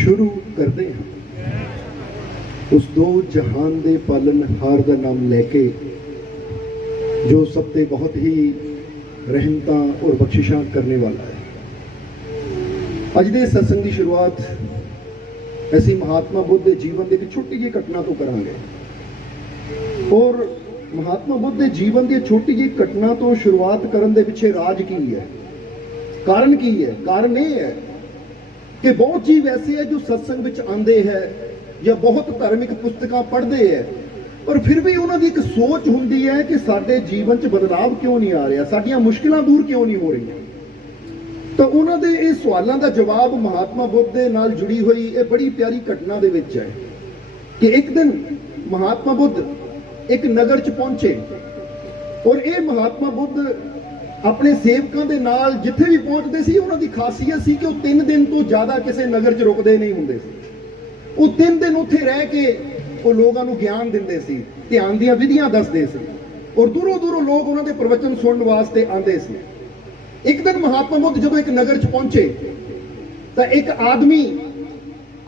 शुरू करते हैं उस दो जहान दे पालनहार का नाम लैके जो सब ते बहुत ही रहमता और बख्शिशां करने वाला है। अज दे सत्संग की शुरुआत ऐसी महात्मा बुद्ध के जीवन की एक छोटी जी घटना तो करांगे और महात्मा बुद्ध के जीवन की छोटी जी घटना तो शुरुआत करने के पिछे राज की है, कारण की है। कारण ये है कि बहुत जी वैसे है जो सत्संग विच आंदे है या बहुत धार्मिक पुस्तकां पढ़ते हैं पर फिर भी उन्होंने एक सोच होंदी है कि साडे जीवन च बदलाव क्यों नहीं आ रहा, साडियां मुश्किलां दूर क्यों नहीं हो रही। तो उन्होंने इस सवालों का जवाब महात्मा बुद्ध के नाल जुड़ी हुई ये बड़ी प्यारी घटना दे विच है कि एक दिन महात्मा बुद्ध एक नगर च पहुंचे और ये महात्मा बुद्ध अपने सेवकों के नाल जिथे भी पहुंचते सी उन्होंने खासियत सी कि 3 दिन तो ज्यादा किसी नगर च रुकते नहीं होंगे सी। वो 3 दिन उत्थे रह के वो लोगों को ज्ञान देंदे सी, ध्यान दी विधियां दसदे सी और दूरों दूरों लोग उन्होंने प्रवचन सुनने वास्ते आते सी। एक दिन महात्मा बुद्ध जब एक नगर च पहुंचे तो एक आदमी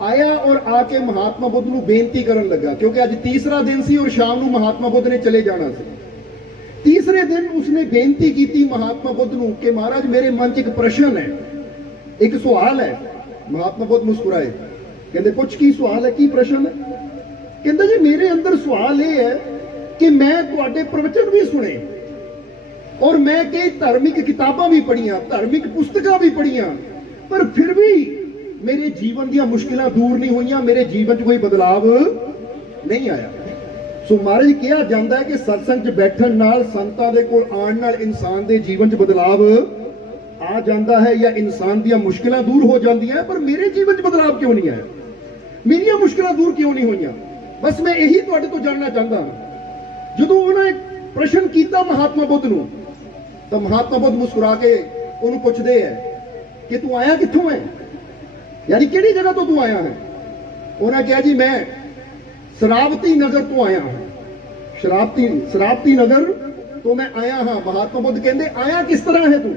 आया और आके महात्मा बुद्ध को बेनती करन लगा क्योंकि अज तीसरा दिन सी और शाम को महात्मा बुद्ध ने चले जाना सी। तीसरे दिन उसने बेनती की महात्मा बुद्ध को कि महाराज मेरे मन च एक प्रश्न है, एक सवाल है। महात्मा बुद्ध मुस्कुराए, कहते पुछ की सवाल है, की प्रश्न है? कहते जी मेरे अंदर सवाल ये है कि मैं तुहाडे प्रवचन भी सुने और मैं कई धार्मिक किताबां भी पढ़ियां, धार्मिक पुस्तकां भी पढ़ियां पर फिर भी मेरे जीवन दी मुश्किलां दूर नहीं हुई, मेरे जीवन च कोई बदलाव नहीं आया। सो महाराज कहा जाता है कि सत्संग च बैठन नाल संतां दे कोल आण नाल इंसान दे जीवन च बदलाव आ जाता है या इंसान दी मुश्किलां दूर हो जांदियां, पर मेरे जीवन च बदलाव क्यों नहीं आया, मेरियां मुश्किलां दूर क्यों नहीं हुई? बस मैं यही तुहाडे तो जानना चाहता हूं। जदों उन्होंने प्रश्न किया महात्मा बुद्ध नूं तो महात्मा बुद्ध मुस्कुरा के उन्होंने पुछदे है कि तू आया कित्थों है, यानी किहड़ी जगह तो तू आया है? उन्हें कहा जी मैं शराबती नगर तो आया हूं, शराबती नगर तो मैं आया हाँ। महात्मा बुद्ध कहते आया किस तरह है तू?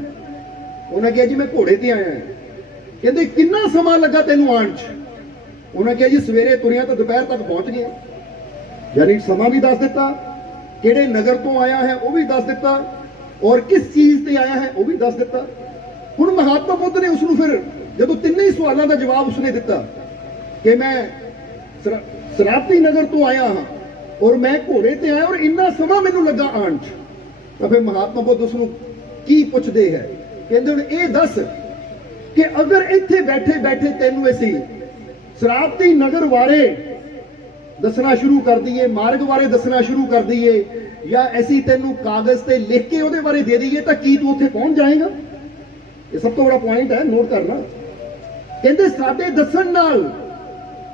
उन्हें कहा जी मैं घोड़े ते आया है। कहते कितना समा लगा तेनू आण च? उन्हें कहा जी सवेरे तुरिया तो दोपहर तक पहुंच गया, यानी समा भी दस दिता, किहड़े नगर तो आया है वह भी दस दिता और किस चीज से आया है वह भी दस दिता। हुण महात्मा बुद्ध ने उसनूं फिर जब तीनों ही सवालों का जवाब उसने दिता कि मैं शराबती नगर तो आया हाँ और मैं घोड़े ते आया और इन्ना समा मैनू लगा आण च, तो फिर महात्मा बुद्ध उसनूं की पुछदे है, कहंदे हुण ये दस कि अगर इत्थे बैठे बैठे तैनूं असीं शराबती नगर बारे दसना शुरू कर दईए, मार्ग बारे दसना शुरू कर दईए या ऐसी तैनूं कागज ते लिख के उहदे बारे दे दईए तो की तू उत्थे पहुंच जाएगा? ये सब तो बड़ा पॉइंट है, नोट करना। कहते साडे दसन नाल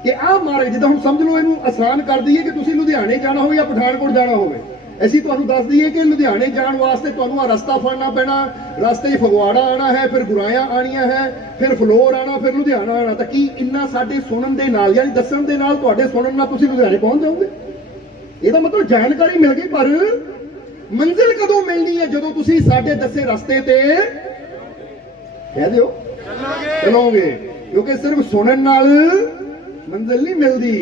कि आ मार्ग जिद्दां हुण समझ लो इहनूं आसान कर दईए कि तुसीं लुधियाणे जाना हो या पठानकोट जाना होवे, ਅਸੀਂ ਤੁਹਾਨੂੰ ਦੱਸ ਦਈਏ कि लुधियाने जाने वास्ते ਤੁਹਾਨੂੰ आ रास्ता फड़ना पैना, रास्ते फगवाड़ा आना है, फिर गुराया आनिया है, फिर फलोर आना, फिर लुधियाना आना। तो की इन्ना साडे सुनन दे नाल यानी दसन दे नाल तुहाडे सुनन नाल तुसीं लुधियाने पहुंच जाओगे? ਇਹਦਾ मतलब जानकारी मिल गई पर मंजिल कदों मिलनी है? जदों तुसीं साडे दसे रास्ते ते कह दिओ चलोगे, क्योंकि सिर्फ सुनन नाल मंजिल नहीं मिलती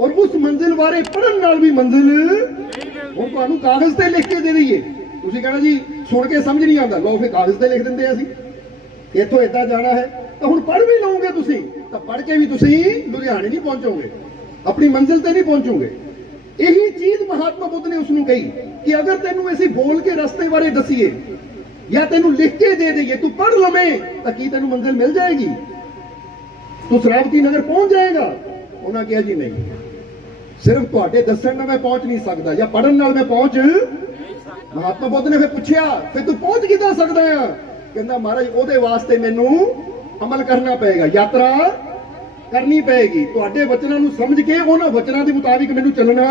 और उस मंजिल बारे पढ़न नाल भी मंजिल ਹੁਣ ਤੁਹਾਨੂੰ ਕਾਗਜ਼ ਤੇ ਲਿਖ ਕੇ ਦੇ ਦਈਏ, ਤੁਸੀਂ कहना जी सुन के समझ नहीं आता, लो फिर कागज ਤੇ ਲਿਖ ਦਿੰਦੇ ਅਸੀਂ ਇੱਥੋਂ ਇਦਾਂ ਜਾਣਾ ਹੈ ਤਾਂ ਹੁਣ ਪੜ੍ਹ ਵੀ ਲਓਗੇ ਤੁਸੀਂ ਤਾਂ ਪੜ੍ਹ ਕੇ ਵੀ ਤੁਸੀਂ ਲੁਧਿਆਣੇ ਨਹੀਂ ਪਹੁੰਚੋਗੇ, ਆਪਣੀ ਮੰਜ਼ਿਲ ਤੇ ਨਹੀਂ ਪਹੁੰਚੋਗੇ। ਇਹੀ ਚੀਜ਼ ਮਹਾਤਮਾ ਬੁੱਧ ਨੇ ਉਸ ਨੂੰ ਕਹੀ ਕਿ ਅਗਰ ਤੈਨੂੰ ਅਸੀਂ ਬੋਲ ਕੇ ਰਸਤੇ ਬਾਰੇ ਦਸੀਏ ਜਾਂ ਤੈਨੂੰ ਲਿਖ ਕੇ ਦੇ ਦਈਏ, ਤੂੰ ਪੜ੍ਹ ਲਵੇਂ ਤਾਂ ਕੀ ਤੈਨੂੰ ਮੰਜ਼ਿਲ ਮਿਲ ਜਾਏਗੀ, ਤੂੰ ਸ਼ਰਾਬਤੀ ਨਗਰ ਪਹੁੰਚ ਜਾਏਗਾ? ਉਹਨਾਂ ਕਿਹਾ ਜੀ ਨਹੀਂ, सिर्फ तुहाडे दस्सण नाल मैं पहुंच नहीं सकता या पढ़न नाल मैं पहुंच। महात्मा बुद्ध ने फिर पूछया फिर तू पहुंच किदां सकदा है? कहंदा महाराज ओहदे वास्ते मैनू अमल करना पएगा, यात्रा करनी पएगी, तुहाडे वचनां नूं समझ के उन्हां वचनां दे मुताबिक मैनू चलना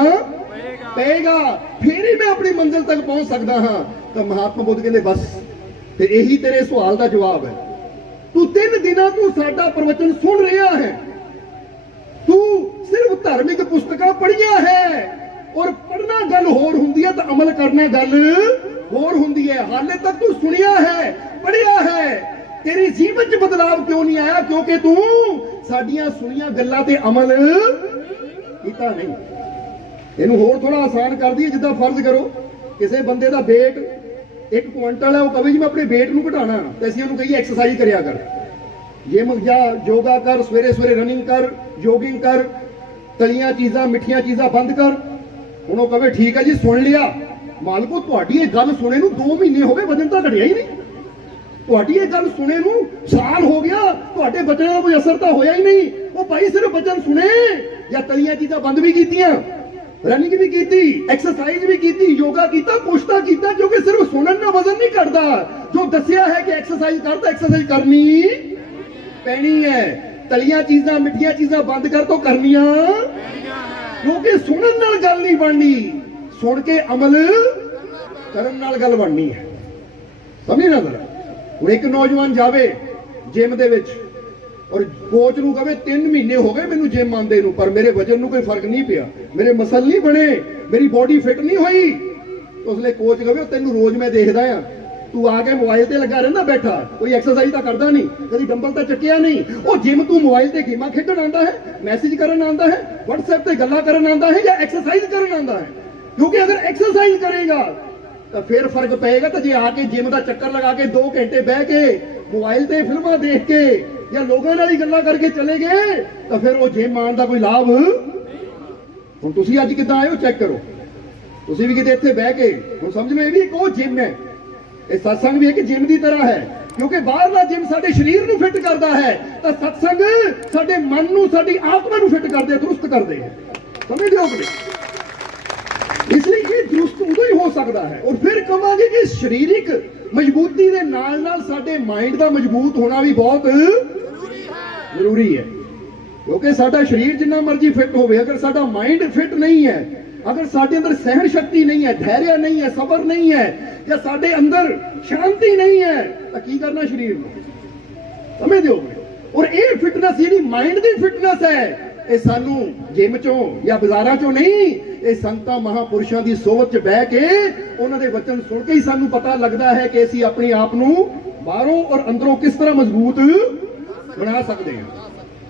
पएगा, फिर ही मैं अपनी मंजिल तक पहुंच सकदा हां। तो महात्मा बुद्ध कहंदे बस फिर यही तेरे सवाल का जवाब है, तू 3 दिनां तू साडा प्रवचन सुन रहा है, तू सिर्फ धार्मिक पुस्तकां पढ़िया है और पढ़ना गल होर हुंदी है तो अमल करना गल होर हुंदी है। हाले तक तू सुनिया है, पढ़िया है, तेरे जीवन च बदलाव क्यों नहीं आया? क्योंकि तू ਸਾਡੀਆਂ ਸੁਣੀਆਂ ਗੱਲਾਂ ਤੇ ਅਮਲ ਕੀਤਾ ਨਹੀਂ। ਇਹਨੂੰ ਹੋਰ ਥੋੜਾ ਆਸਾਨ ਕਰ ਦਈਏ, ਜਿੱਦਾਂ ਫਰਜ਼ ਕਰੋ ਕਿਸੇ ਬੰਦੇ ਦਾ weight 1 ਕੁਇੰਟਲ ਹੈ, ਉਹ ਕਹੇ ਜੀ ਮੈਂ ਆਪਣੇ weight ਨੂੰ ਘਟਾਣਾ, ਤੇ ਅਸੀਂ ਉਹਨੂੰ ਕਹੀਏ ਐਕਸਰਸਾਈਜ਼ ਕਰਿਆ ਕਰ, ਜਿਮ ਜਾ, ਯੋਗਾ ਕਰ, ਸਵੇਰੇ ਸਵੇਰੇ ਰਨਿੰਗ ਕਰ, ਜੋਗਿੰਗ ਕਰ, ਤਲੀਆਂ ਚੀਜ਼ਾਂ ਮਿੱਠੀਆਂ ਚੀਜ਼ਾਂ ਬੰਦ ਕਰ। ਹੁਣ ਉਹ ਕਹੇ ਠੀਕ ਹੈ ਜੀ ਸੁਣ ਲਿਆ, ਮਾਲਕੋ ਤੁਹਾਡੀ ਇਹ ਗੱਲ ਸੁਣੇ ਨੂੰ 2 ਮਹੀਨੇ ਹੋ ਗਏ, ਵਜਨ ਤਾਂ ਘਟਿਆ ਹੀ ਨਹੀਂ। ਤੁਹਾਡੀ ਇਹ ਗੱਲ ਸੁਣੇ ਨੂੰ ਸਾਲ ਹੋ ਗਿਆ, ਤੁਹਾਡੇ ਬਚਨਾਂ ਦਾ ਕੋਈ ਅਸਰ ਤਾਂ ਹੋਇਆ ਹੀ ਨਹੀਂ। ਉਹ ਭਾਈ ਸਿਰਫ ਬਚਨ ਸੁਣੇ ਜਾਂ ਤਲੀਆਂ ਚੀਜ਼ਾਂ ਬੰਦ ਵੀ ਕੀਤੀਆਂ, ਰਨਿੰਗ ਵੀ ਕੀਤੀ, ਐਕਸਰਸਾਈਜ਼ ਵੀ ਕੀਤੀ, ਯੋਗਾ ਕੀਤਾ, ਕੁਛ ਤਾਂ ਕੀਤਾ, ਕਿਉਂਕਿ ਸਿਰਫ ਸੁਣਨ ਨਾਲ ਵਜ਼ਨ ਨਹੀਂ ਘਟਦਾ। ਜੋ ਦੱਸਿਆ ਹੈ ਕਿ ਐਕਸਰਸਾਈਜ਼ ਕਰਦਾ, ਐਕਸਰਸਾਈਜ਼ ਕਰਨੀ ਪੈਣੀ ਹੈ। ਤਲੀਆਂ ਚੀਜ਼ਾਂ ਮਿੱਠੀਆਂ ਚੀਜ਼ਾਂ ਬੰਦ ਕਰ ਤੋਂ ਕਰਨੀਆਂ, ਕਿਉਂਕਿ ਸੁਣਨ ਨਾਲ ਗੱਲ ਨਹੀਂ ਬਣਨੀ, ਸੁਣ ਕੇ ਅਮਲ ਕਰਨ ਨਾਲ ਗੱਲ ਬਣਨੀ ਹੈ। ਸਮਝੇ ਨਾ ਜ਼ਰਾ। ਹੁਣ ਇੱਕ ਨੌਜਵਾਨ ਜਾਵੇ ਜਿਮ ਦੇ ਵਿੱਚ ਔਰ ਕੋਚ ਨੂੰ ਕਹੇ 3 ਮਹੀਨੇ ਹੋ ਗਏ ਮੈਨੂੰ ਜਿਮ ਆਉਂਦੇ ਨੂੰ, ਪਰ ਮੇਰੇ ਵਜਨ ਨੂੰ ਕੋਈ ਫਰਕ ਨਹੀਂ ਪਿਆ, ਮੇਰੇ ਮਸਲ ਨਹੀਂ ਬਣੇ, ਮੇਰੀ ਬੋਡੀ ਫਿੱਟ ਨਹੀਂ ਹੋਈ। ਉਸ ਲਈ ਕੋਚ ਕਹੇ ਤੈਨੂੰ ਰੋਜ਼ ਮੈਂ ਦੇਖਦਾ ਆ, ਤੂੰ ਆ ਕੇ ਮੋਬਾਈਲ ਤੇ ਲੱਗਾ ਰਹਿੰਦਾ ਬੈਠਾ, ਕੋਈ ਐਕਸਰਸਾਈਜ਼ ਤਾਂ ਕਰਦਾ ਨਹੀਂ, ਕਦੀ ਡੰਬਲ ਤਾਂ ਚੱਕਿਆ ਨਹੀਂ। ਉਹ ਜਿਮ ਤੂੰ ਮੋਬਾਈਲ ਤੇ ਗੇਮਾਂ ਖੇਡਣ ਆਉਂਦਾ ਹੈ, ਮੈਸੇਜ ਕਰਨ ਆਉਂਦਾ ਹੈ, WhatsApp ਤੇ ਗੱਲਾਂ ਕਰਨ ਆਉਂਦਾ ਹੈ, ਜਾਂ ਐਕਸਰਸਾਈਜ਼ ਕਰਨ ਆਉਂਦਾ ਹੈ? ਕਿਉਂਕਿ ਅਗਰ ਐਕਸਰਸਾਈਜ਼ ਕਰੇਗਾ ਤਾਂ ਫਿਰ ਫਰਕ ਪਏਗਾ। ਤਾਂ ਜੇ ਆ ਕੇ ਜਿਮ ਦਾ ਚੱਕਰ ਲਗਾ ਕੇ 2 ਘੰਟੇ ਬਹਿ ਕੇ ਮੋਬਾਈਲ ਤੇ ਫਿਲਮਾਂ ਦੇਖ ਕੇ ਜਾਂ ਲੋਕਾਂ ਨਾਲ ਹੀ ਗੱਲਾਂ ਕਰਕੇ ਚਲੇ ਗਏ ਤਾਂ ਫਿਰ ਉਹ ਜਿਮ ਆਉਣ ਦਾ ਕੋਈ ਲਾਭ। ਹੁਣ ਤੁਸੀਂ ਅੱਜ ਕਿੱਦਾਂ ਆਏ ਹੋ ਚੈੱਕ ਕਰੋ, ਤੁਸੀਂ ਵੀ ਕਿਤੇ ਇੱਥੇ ਬਹਿ ਕੇ, ਹੁਣ ਸਮਝ ਲਓ ਇਹ ਵੀ ਇੱਕ ਉਹ ਜਿਮ ਹੈ, ਇਹ ਸਤਸੰਗ ਵੀ ਇੱਕ ਜਿਮ ਦੀ ਤਰ੍ਹਾਂ ਹੈ। ਕਿਉਂਕਿ ਬਾਹਰਲਾ ਜਿਮ ਸਾਡੇ ਸਰੀਰ ਨੂੰ ਫਿੱਟ ਕਰਦਾ ਹੈ, ਤਾਂ ਸਤਸੰਗ ਸਾਡੇ ਮਨ ਨੂੰ, ਸਾਡੀ ਆਤਮਾ ਨੂੰ ਫਿੱਟ ਕਰਦੇ, ਦਰੁਸਤ ਕਰਦੇ ਹੈ। ਸਮਝਦੇ ਹੋ ਕਿ ਇਸ ਲਈ ਇਹ ਦਰੁਸਤ ਉਦੋਂ ਹੀ ਹੋ ਸਕਦਾ ਹੈ। ਔਰ ਫਿਰ ਕਹਾਂਗੇ ਕਿ ਸਰੀਰਿਕ ਮਜ਼ਬੂਤੀ ਦੇ ਨਾਲ ਨਾਲ ਸਾਡੇ ਮਾਈਂਡ ਦਾ ਮਜ਼ਬੂਤ ਹੋਣਾ ਵੀ ਬਹੁਤ ਜ਼ਰੂਰੀ ਹੈ। ਕਿਉਂਕਿ ਸਾਡਾ ਸਰੀਰ ਜਿੰਨਾ ਮਰਜ਼ੀ ਫਿੱਟ ਹੋਵੇ, ਅਗਰ ਸਾਡਾ ਮਾਈਂਡ ਫਿੱਟ ਨਹੀਂ ਹੈ, ਅਗਰ ਸਾਡੇ ਅੰਦਰ ਸਹਿਣ ਸ਼ਕਤੀ ਨਹੀਂ ਹੈ, ਧੈर्य ਨਹੀਂ ਹੈ, ਸਬਰ ਨਹੀਂ ਹੈ, ਜਾਂ ਸਾਡੇ ਅੰਦਰ ਸ਼ਾਂਤੀ ਨਹੀਂ ਹੈ, ਤਾਂ ਕੀ ਕਰਨਾ ਸਰੀਰ ਨੂੰ? ਸਮਝਦੇ ਹੋ? ਔਰ ਇਹ ਫਿਟਨੈਸ ਜਿਹੜੀ ਮਾਈਂਡ ਦੀ ਫਿਟਨੈਸ ਹੈ, ਇਹ ਸਾਨੂੰ ਜਿਮ ਚੋਂ ਜਾਂ ਬਾਜ਼ਾਰਾਂ ਚੋਂ ਨਹੀਂ, ਇਹ ਸੰਤਾਂ ਮਹਾਪੁਰਸ਼ਾਂ ਦੀ ਸੋਚ 'ਚ ਬਹਿ ਕੇ ਉਹਨਾਂ ਦੇ ਵਚਨ ਸੁਣ ਕੇ ਹੀ ਸਾਨੂੰ ਪਤਾ ਲੱਗਦਾ ਹੈ ਕਿ ਅਸੀਂ ਆਪਣੇ ਆਪ ਨੂੰ ਬਾਹਰੋਂ ਔਰ ਅੰਦਰੋਂ ਕਿਸ ਤਰ੍ਹਾਂ ਮਜ਼ਬੂਤ ਬਣਾ ਸਕਦੇ ਹਾਂ।